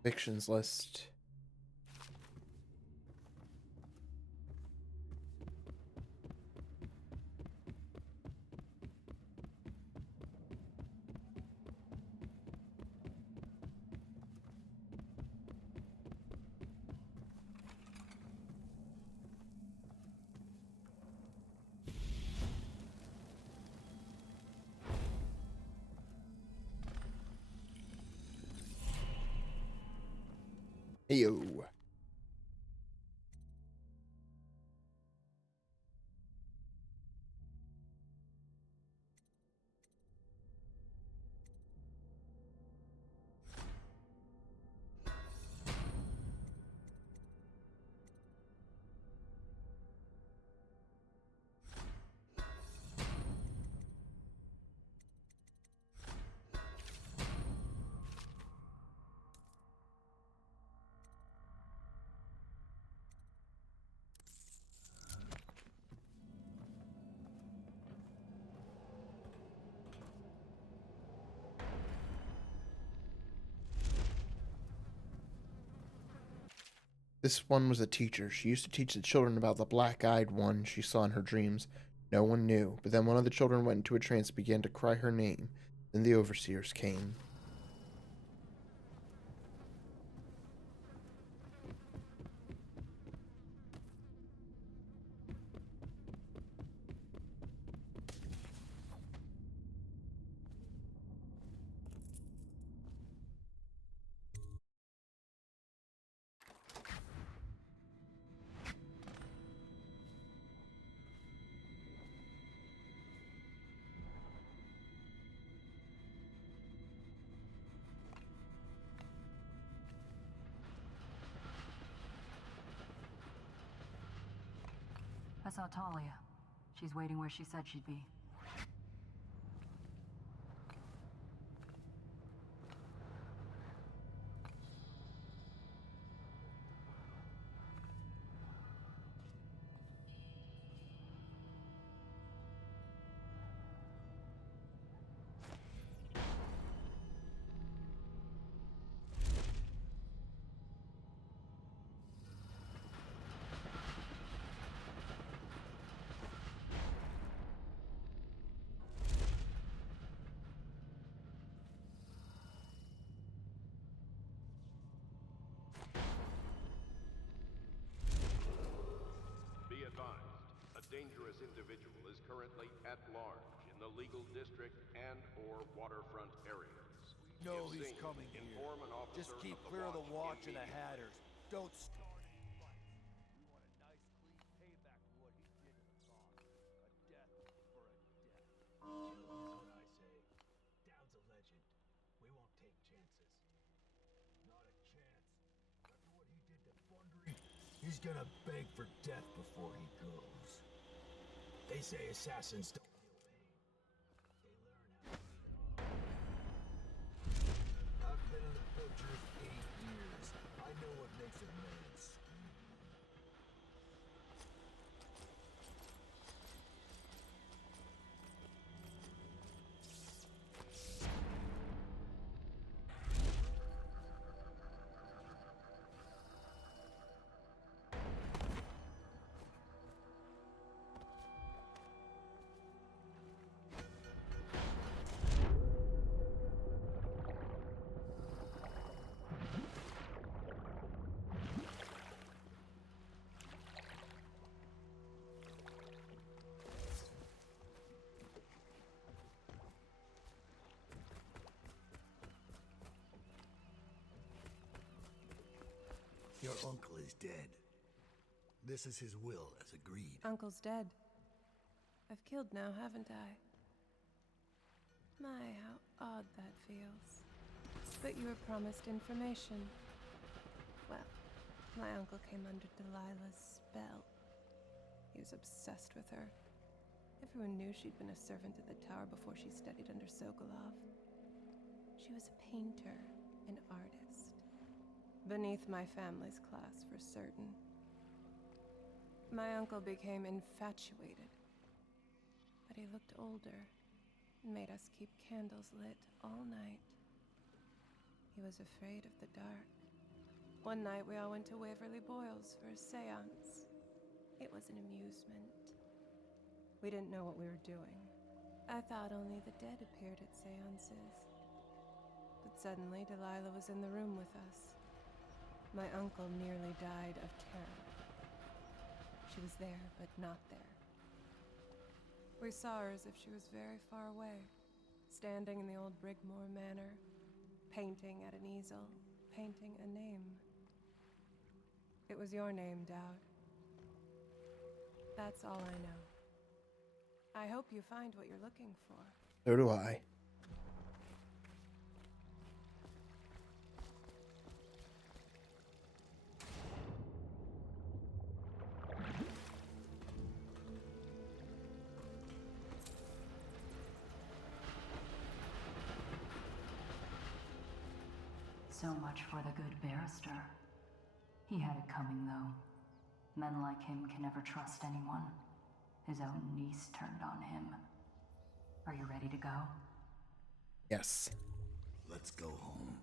Fictions list. Heyo. This one was a teacher. She used to teach the children about the black-eyed one she saw in her dreams. No one knew, but then one of the children went into a trance and began to cry her name. Then the overseers came. I saw Talia. She's waiting where she said she'd be. Be advised, a dangerous individual is currently at large in the legal district and/or waterfront areas. Know If he's seen, coming here. inform an officer Just keep of clear of the watch and the immediately. Hatters. Don't start. He's gonna beg for death before he goes. They say assassins don't kill pain. They learn how to beat off. I've been in the butchers 8 years. I know what makes a man scream. Your uncle is dead. This is his will, as agreed. Uncle's dead. I've killed now, haven't I? My, how odd that feels. But you were promised information. Well, my uncle came under Delilah's spell. He was obsessed with her. Everyone knew she'd been a servant at the tower before she studied under Sokolov. She was a painter, an artist. Beneath my family's class, for certain. My uncle became infatuated. But he looked older and made us keep candles lit all night. He was afraid of the dark. One night we all went to Waverly Boyle's for a seance. It was an amusement. We didn't know what we were doing. I thought only the dead appeared at seances. But suddenly, Delilah was in the room with us. My uncle nearly died of terror. She was there, but not there. We saw her as if she was very far away, standing in the old Brigmore Manor, painting at an easel, painting a name. It was your name, Daud. That's all I know. I hope you find what you're looking for. So do I. So much for the good barrister. He had it coming, though. Men like him can never trust anyone. His own niece turned on him. Are you ready to go? Yes. Let's go home.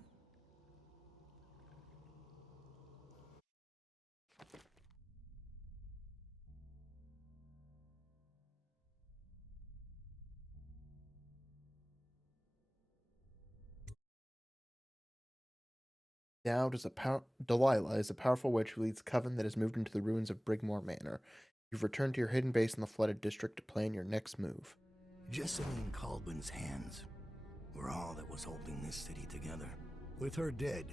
Delilah is a powerful witch who leads a coven that has moved into the ruins of Brigmore Manor. You've returned to your hidden base in the flooded district to plan your next move. Jessamine Caldwell's hands were all that was holding this city together. With her dead,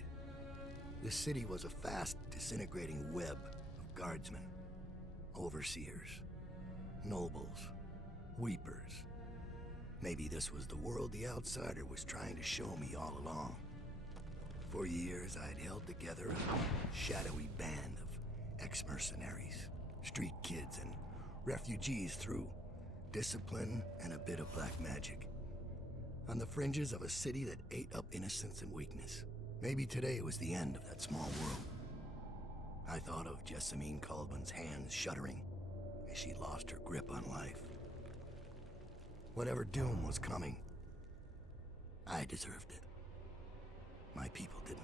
this city was a fast disintegrating web of guardsmen, overseers, nobles, weepers. Maybe this was the world the outsider was trying to show me all along. For years, I'd held together a shadowy band of ex-mercenaries, street kids, and refugees through discipline and a bit of black magic. On the fringes of a city that ate up innocence and weakness. Maybe today was the end of that small world. I thought of Jessamine Caldwell's hands shuddering as she lost her grip on life. Whatever doom was coming, I deserved it. My people didn't.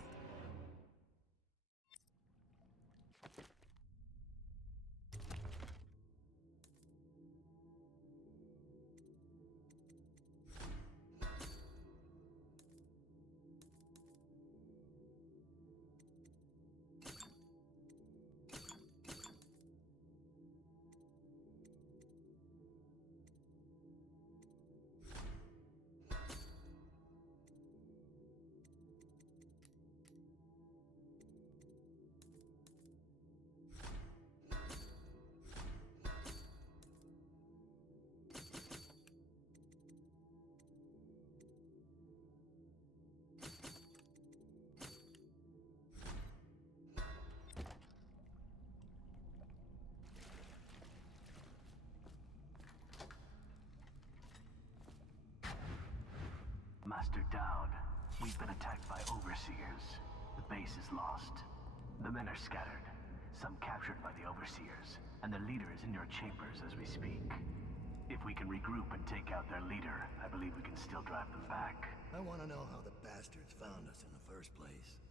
Master Daud, we've been attacked by overseers. The base is lost. The men are scattered, some captured by the overseers, and their leader is in your chambers as we speak. If we can regroup and take out their leader, I believe we can still drive them back. I want to know how the bastards found us in the first place.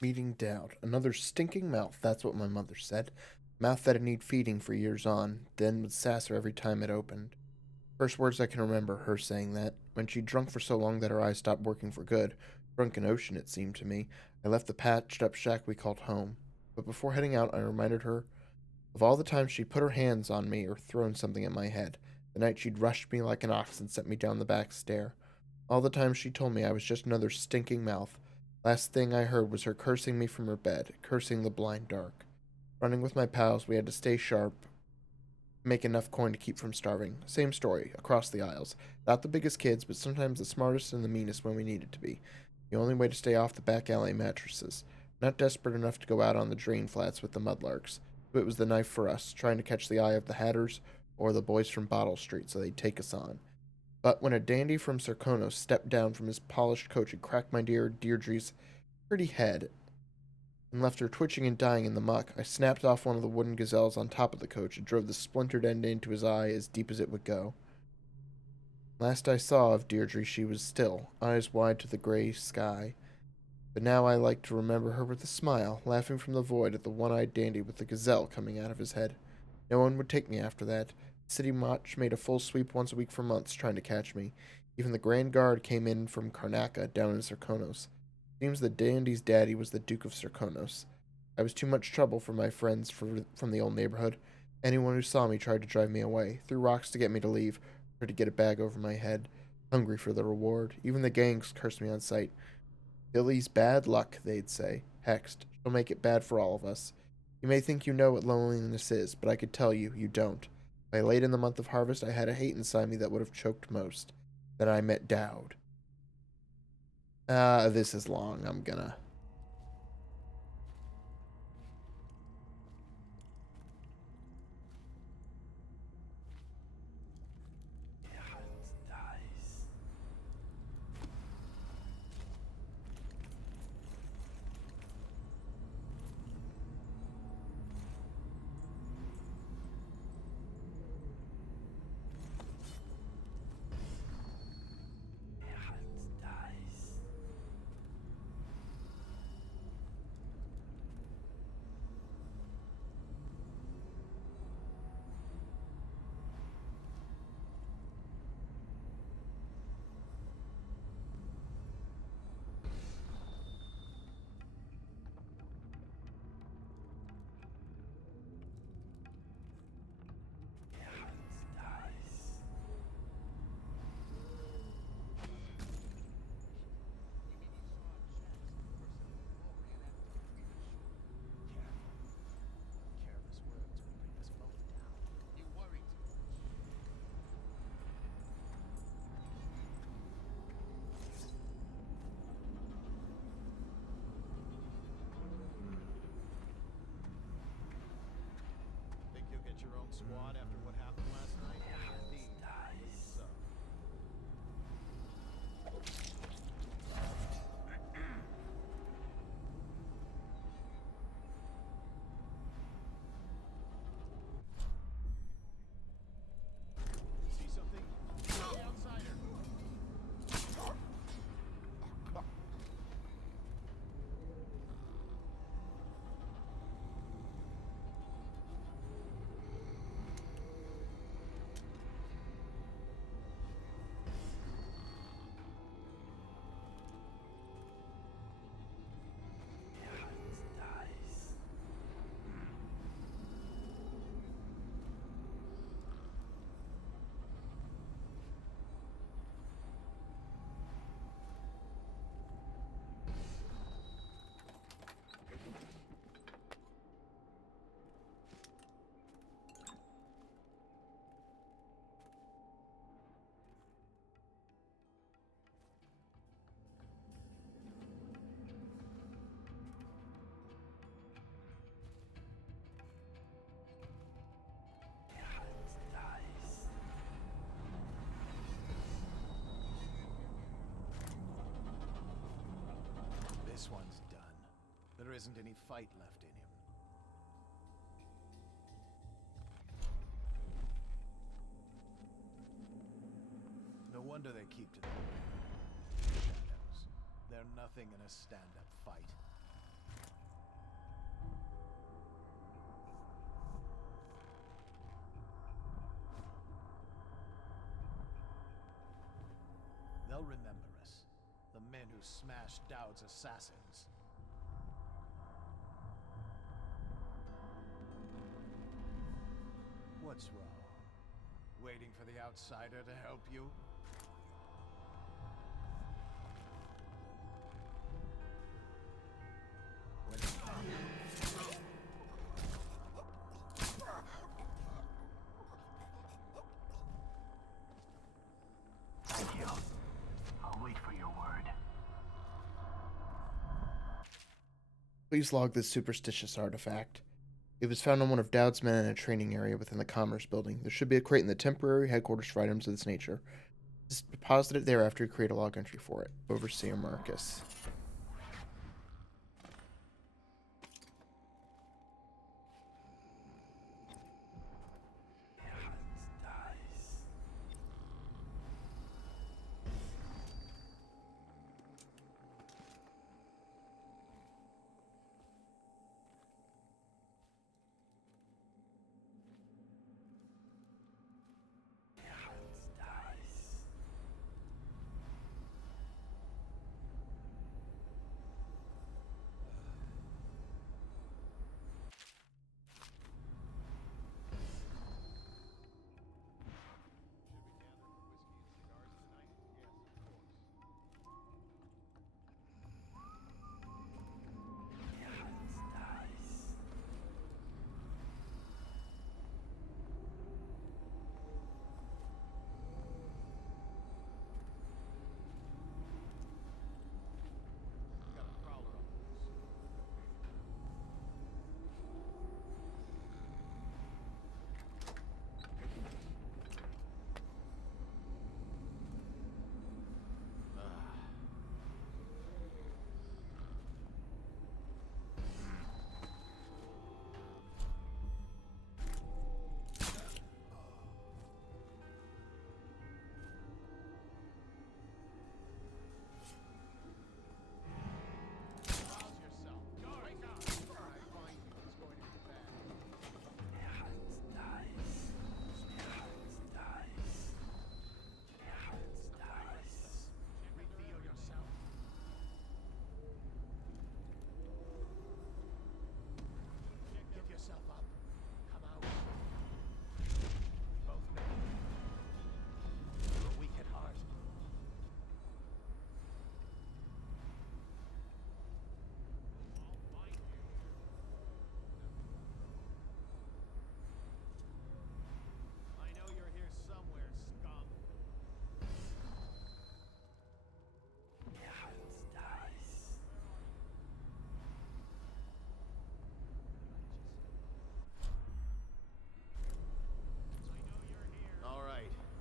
Meeting Daud. Another stinking mouth, that's what my mother said. Mouth that'd need feeding for years on, then would sass her every time it opened. First words I can remember her saying that. When she'd drunk for so long that her eyes stopped working for good. Drunken ocean, it seemed to me. I left the patched up shack we called home. But before heading out, I reminded her of all the times she'd put her hands on me or thrown something at my head. The night she'd rushed me like an ox and sent me down the back stair. All the times she told me I was just another stinking mouth. Last thing I heard was her cursing me from her bed, cursing the blind dark. Running with my pals, we had to stay sharp, make enough coin to keep from starving. Same story, across the aisles. Not the biggest kids, but sometimes the smartest and the meanest when we needed to be. The only way to stay off the back alley mattresses. Not desperate enough to go out on the drain flats with the mudlarks. It was the knife for us, trying to catch the eye of the Hatters or the boys from Bottle Street so they'd take us on. But when a dandy from Serkonos stepped down from his polished coach and cracked my dear Deirdre's pretty head and left her twitching and dying in the muck, I snapped off one of the wooden gazelles on top of the coach and drove the splintered end into his eye as deep as it would go. Last I saw of Deirdre, she was still, eyes wide to the gray sky. But now I like to remember her with a smile, laughing from the void at the one-eyed dandy with the gazelle coming out of his head. No one would take me after that. The city watch made a full sweep once a week for months, trying to catch me. Even the Grand Guard came in from Karnaca, down in Serkonos. Seems the dandy's daddy was the Duke of Serkonos. I was too much trouble for my friends from the old neighborhood. Anyone who saw me tried to drive me away, threw rocks to get me to leave, or to get a bag over my head, hungry for the reward. Even the gangs cursed me on sight. Billie's bad luck, they'd say. Hexed. She'll make it bad for all of us. You may think you know what loneliness is, but I could tell you, you don't. By late in the month of harvest, I had a hate inside me that would have choked most. Then I met Daud. This is long. I'm gonna... Squad after what happened last night? Indeed. So. See something? The outsider. This one's done. There isn't any fight left in him. No wonder they keep to the shadows. They're nothing in a stand-up fight. They'll remember us. The men who smashed Daud's assassins. What's wrong? Waiting for the outsider to help you? Thank you. I'll wait for your word. Please log this superstitious artifact. It was found on one of Daud's men in a training area within the Commerce Building. There should be a crate in the temporary headquarters for items of this nature. Just deposit it there after you create a log entry for it. Overseer Marcus.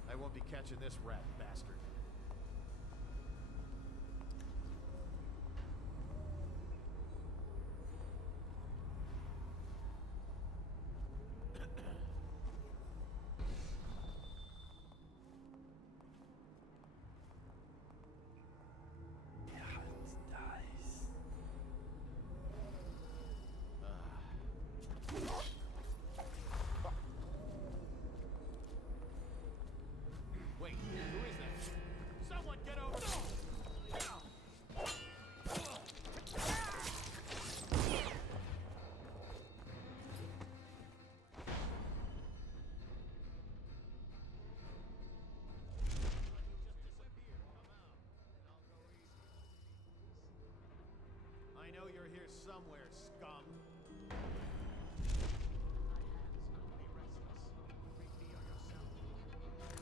I won't be catching this rat bastard. Wait, who is that? Someone get over there! I know you're here somewhere, scum.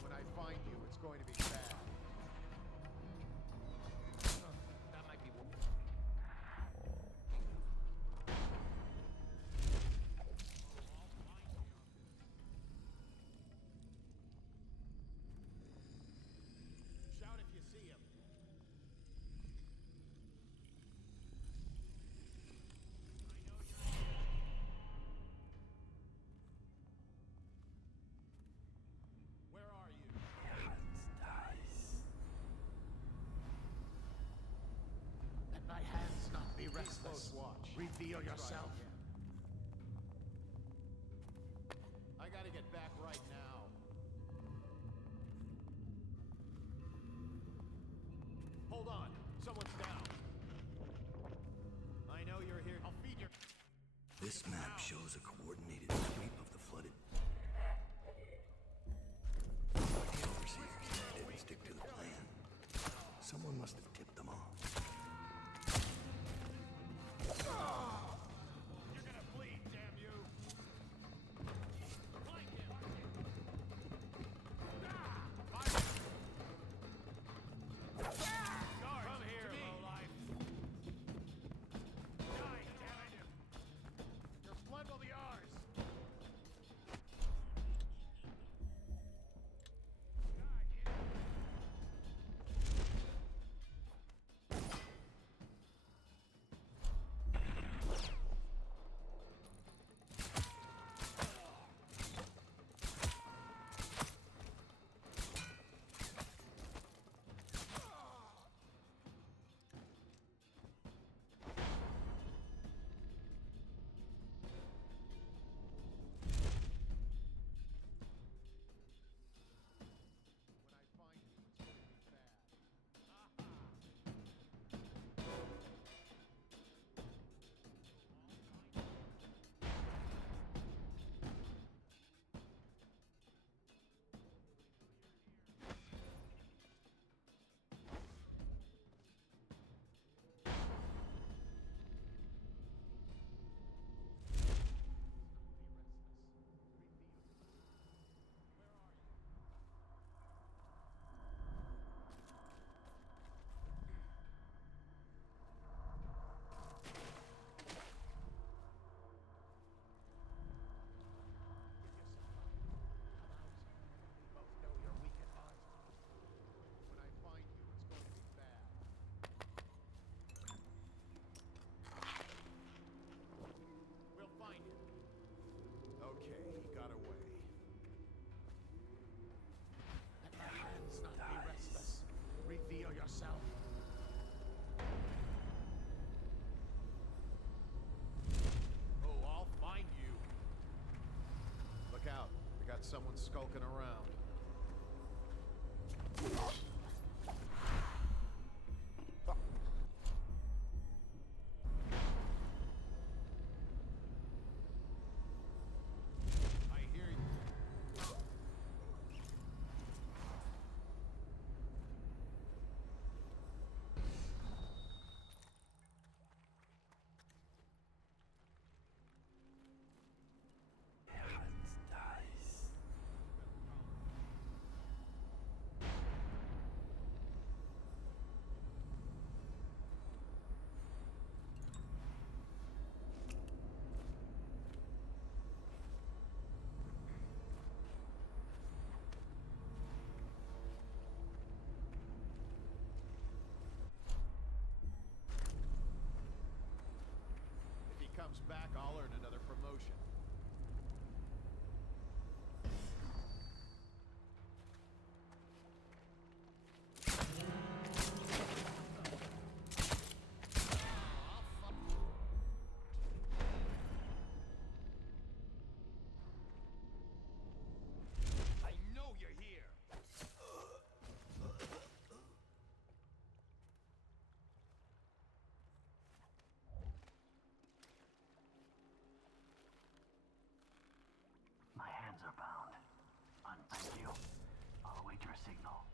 When I find you, it's going to be bad. That might be worth. Shout if you see him. Where are you? Let my hands not be restless. Reveal yourself. I gotta get back right now. Hold on. Someone's down. I know you're here. I'll feed your... This map shows a coordinated sweep of the flooded. The overseers didn't stick to the plan. Someone must have tipped them off. You're gonna bleed, damn you! Flank him! Come here, lowlife! Die, damn it! Your blood will be ours! skulking around. I hear you. If he comes back, I'll earn another promotion. I know you're here. My hands are bound. Thank you. I'll await your signal.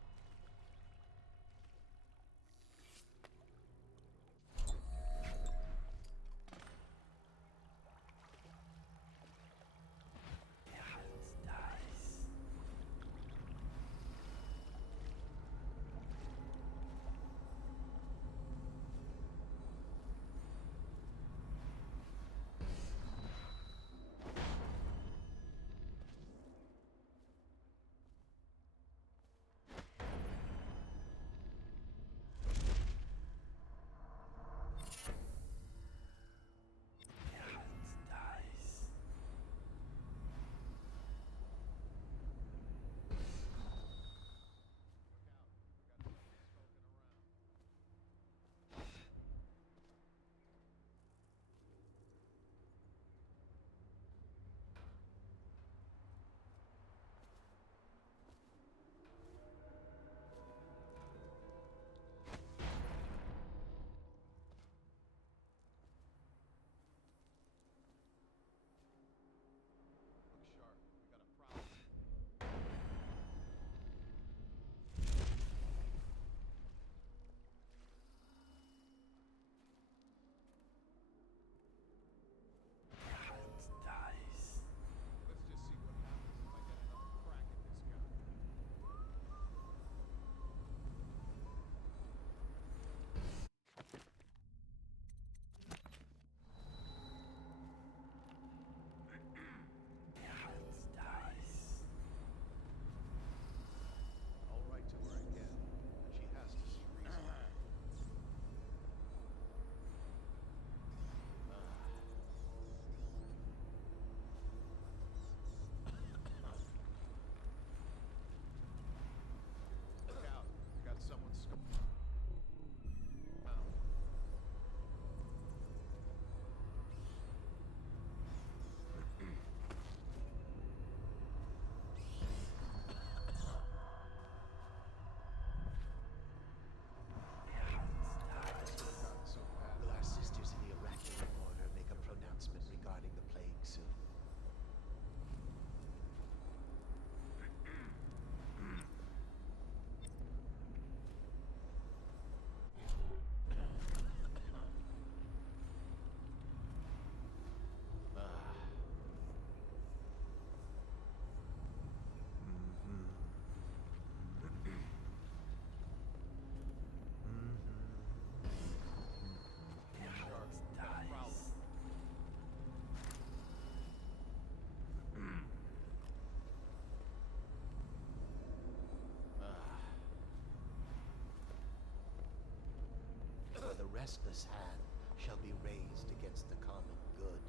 restless hand shall be raised against the common good.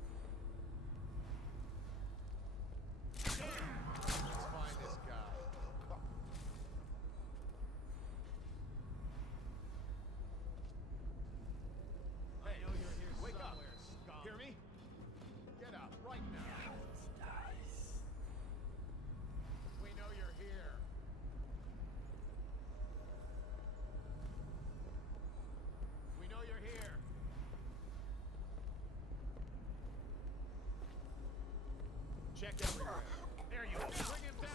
Let's find this guy. Hey, I know you're here wake somewhere, up. Scum. Hear me? Get up right now. We know Check everywhere. There you go. Bring him down.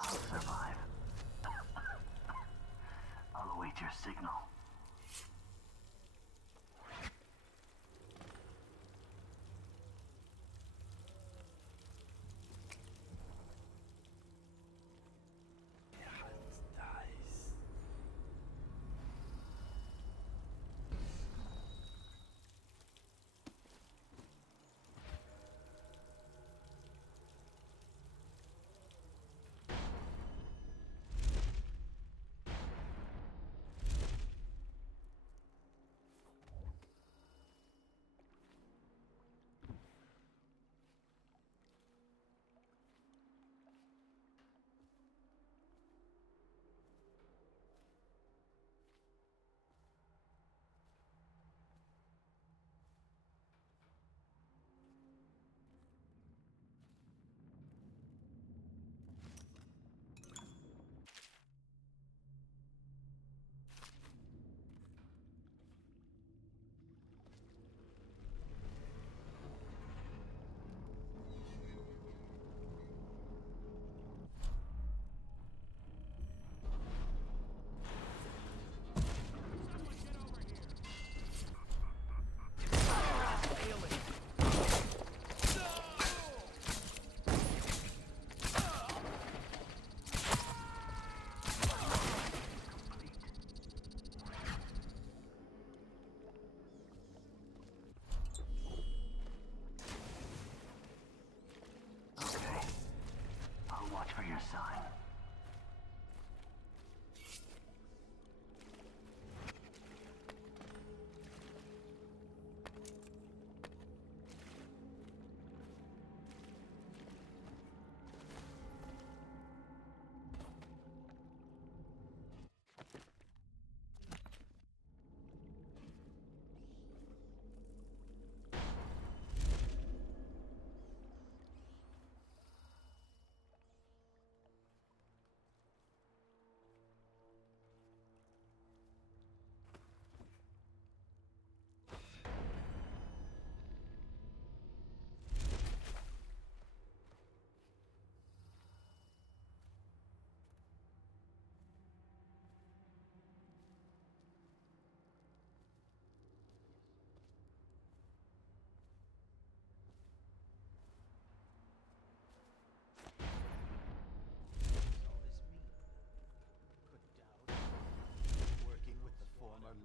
I'll survive. I'll await your signal.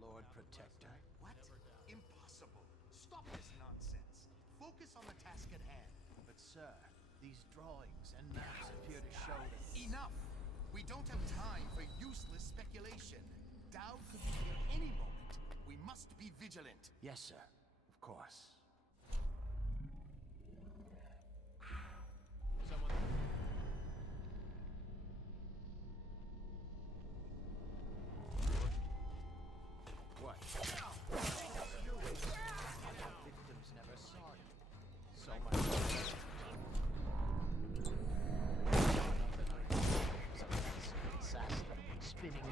Lord Protector. What? Impossible. Stop this nonsense. Focus on the task at hand. But sir, these drawings and maps appear to show that... Enough! We don't have time for useless speculation. Daud could be here any moment. We must be vigilant. Yes, sir. Of course. What? Victims never saw you. So much. Assassin spinning.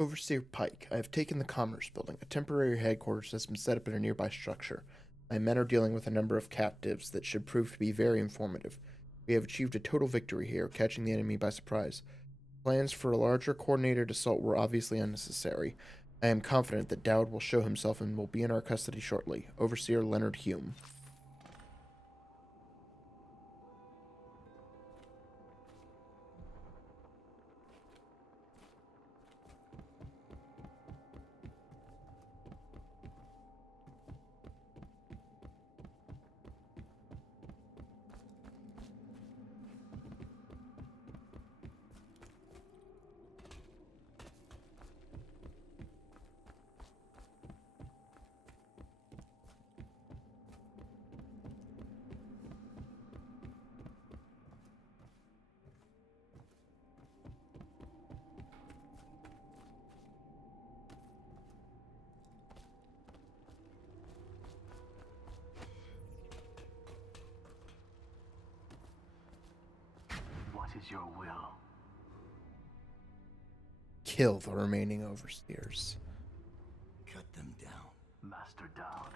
Overseer Pike, I have taken the Commerce Building. A temporary headquarters has been set up in a nearby structure. My men are dealing with a number of captives that should prove to be very informative. We have achieved a total victory here, catching the enemy by surprise. Plans for a larger coordinated assault were obviously unnecessary. I am confident that Daud will show himself and will be in our custody shortly. Overseer Leonard Hume. What is your will? Kill the remaining overseers. Cut them down. Master Daud.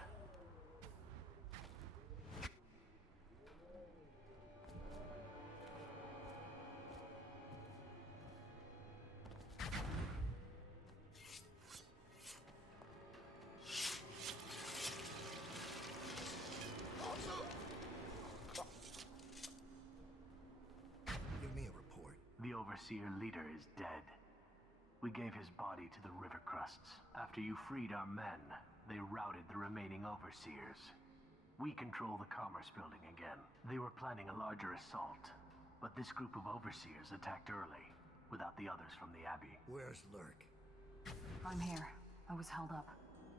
Give me a report. The Overseer leader is dead. We gave his body to the river crusts. After you freed our men, they routed the remaining Overseers. We control the Commerce Building again. They were planning a larger assault, but this group of Overseers attacked early, without the others from the Abbey. Where's Lurk? I'm here. I was held up.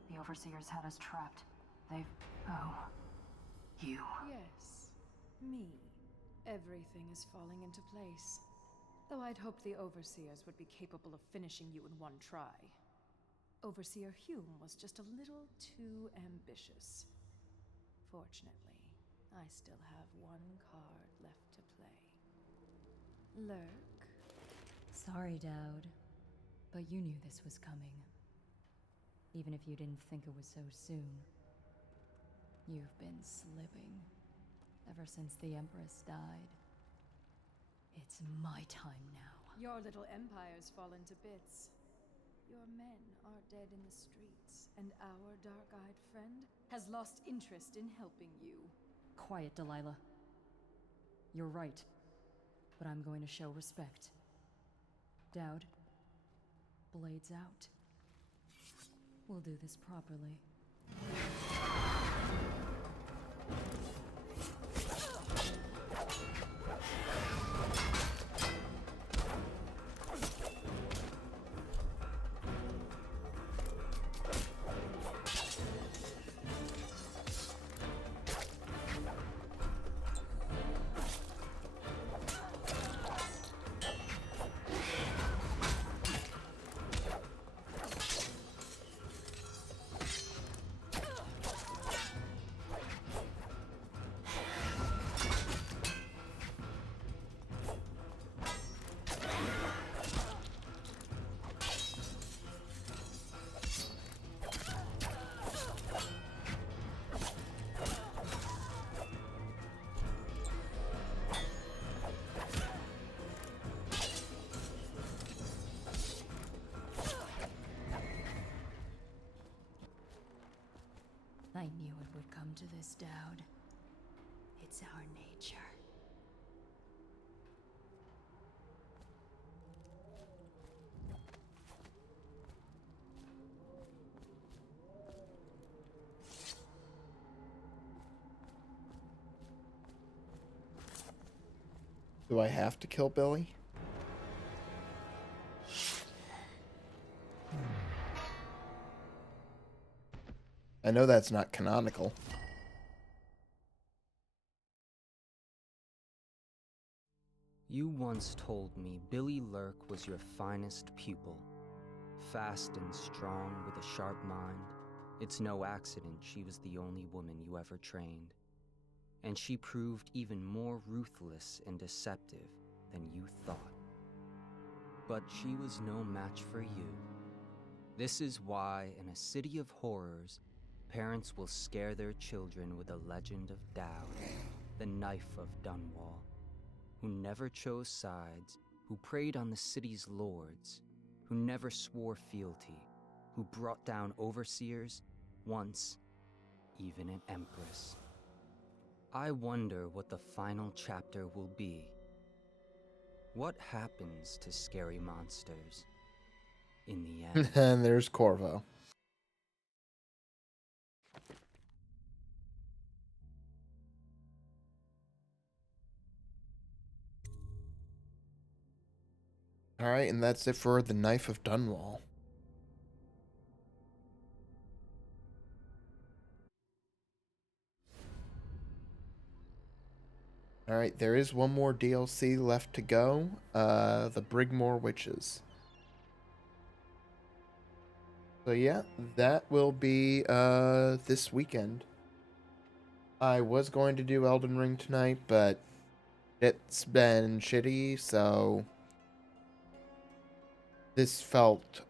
The Overseers had us trapped. They've... Oh. You. Yes, me. Everything is falling into place. Though I'd hoped the Overseers would be capable of finishing you in one try. Overseer Hume was just a little too ambitious. Fortunately, I still have one card left to play. Lurk? Sorry, Daud, but you knew this was coming. Even if you didn't think it was so soon. You've been slipping ever since the Empress died. It's my time now. Your little empire's fallen to bits. Your men are dead in the streets, and our dark-eyed friend has lost interest in helping you. Quiet, Delilah. You're right, but I'm going to show respect. Daud, blades out. We'll do this properly. I knew it would come to this, Daud. It's our nature. Do I have to kill Billy? I know that's not canonical. You once told me Billie Lurk was your finest pupil. Fast and strong with a sharp mind. It's no accident she was the only woman you ever trained. And she proved even more ruthless and deceptive than you thought. But she was no match for you. This is why, in a city of horrors, parents will scare their children with the legend of Daud, the knife of Dunwall, who never chose sides, who preyed on the city's lords, who never swore fealty, who brought down overseers, once even an empress. I wonder what the final chapter will be. What happens to scary monsters in the end? And there's Corvo. Alright, and that's it for the Knife of Dunwall. Alright, there is one more DLC left to go. The Brigmore Witches. So yeah, that will be this weekend. I was going to do Elden Ring tonight, but it's been shitty, so this felt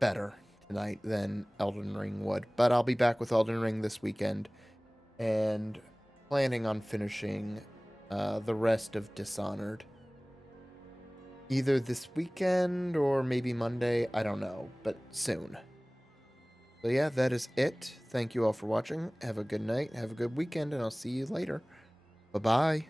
better tonight than Elden Ring would. But I'll be back with Elden Ring this weekend, and planning on finishing the rest of Dishonored. Either this weekend or maybe Monday, I don't know, but soon. So yeah, that is it. Thank you all for watching. Have a good night, have a good weekend, and I'll see you later. Bye-bye.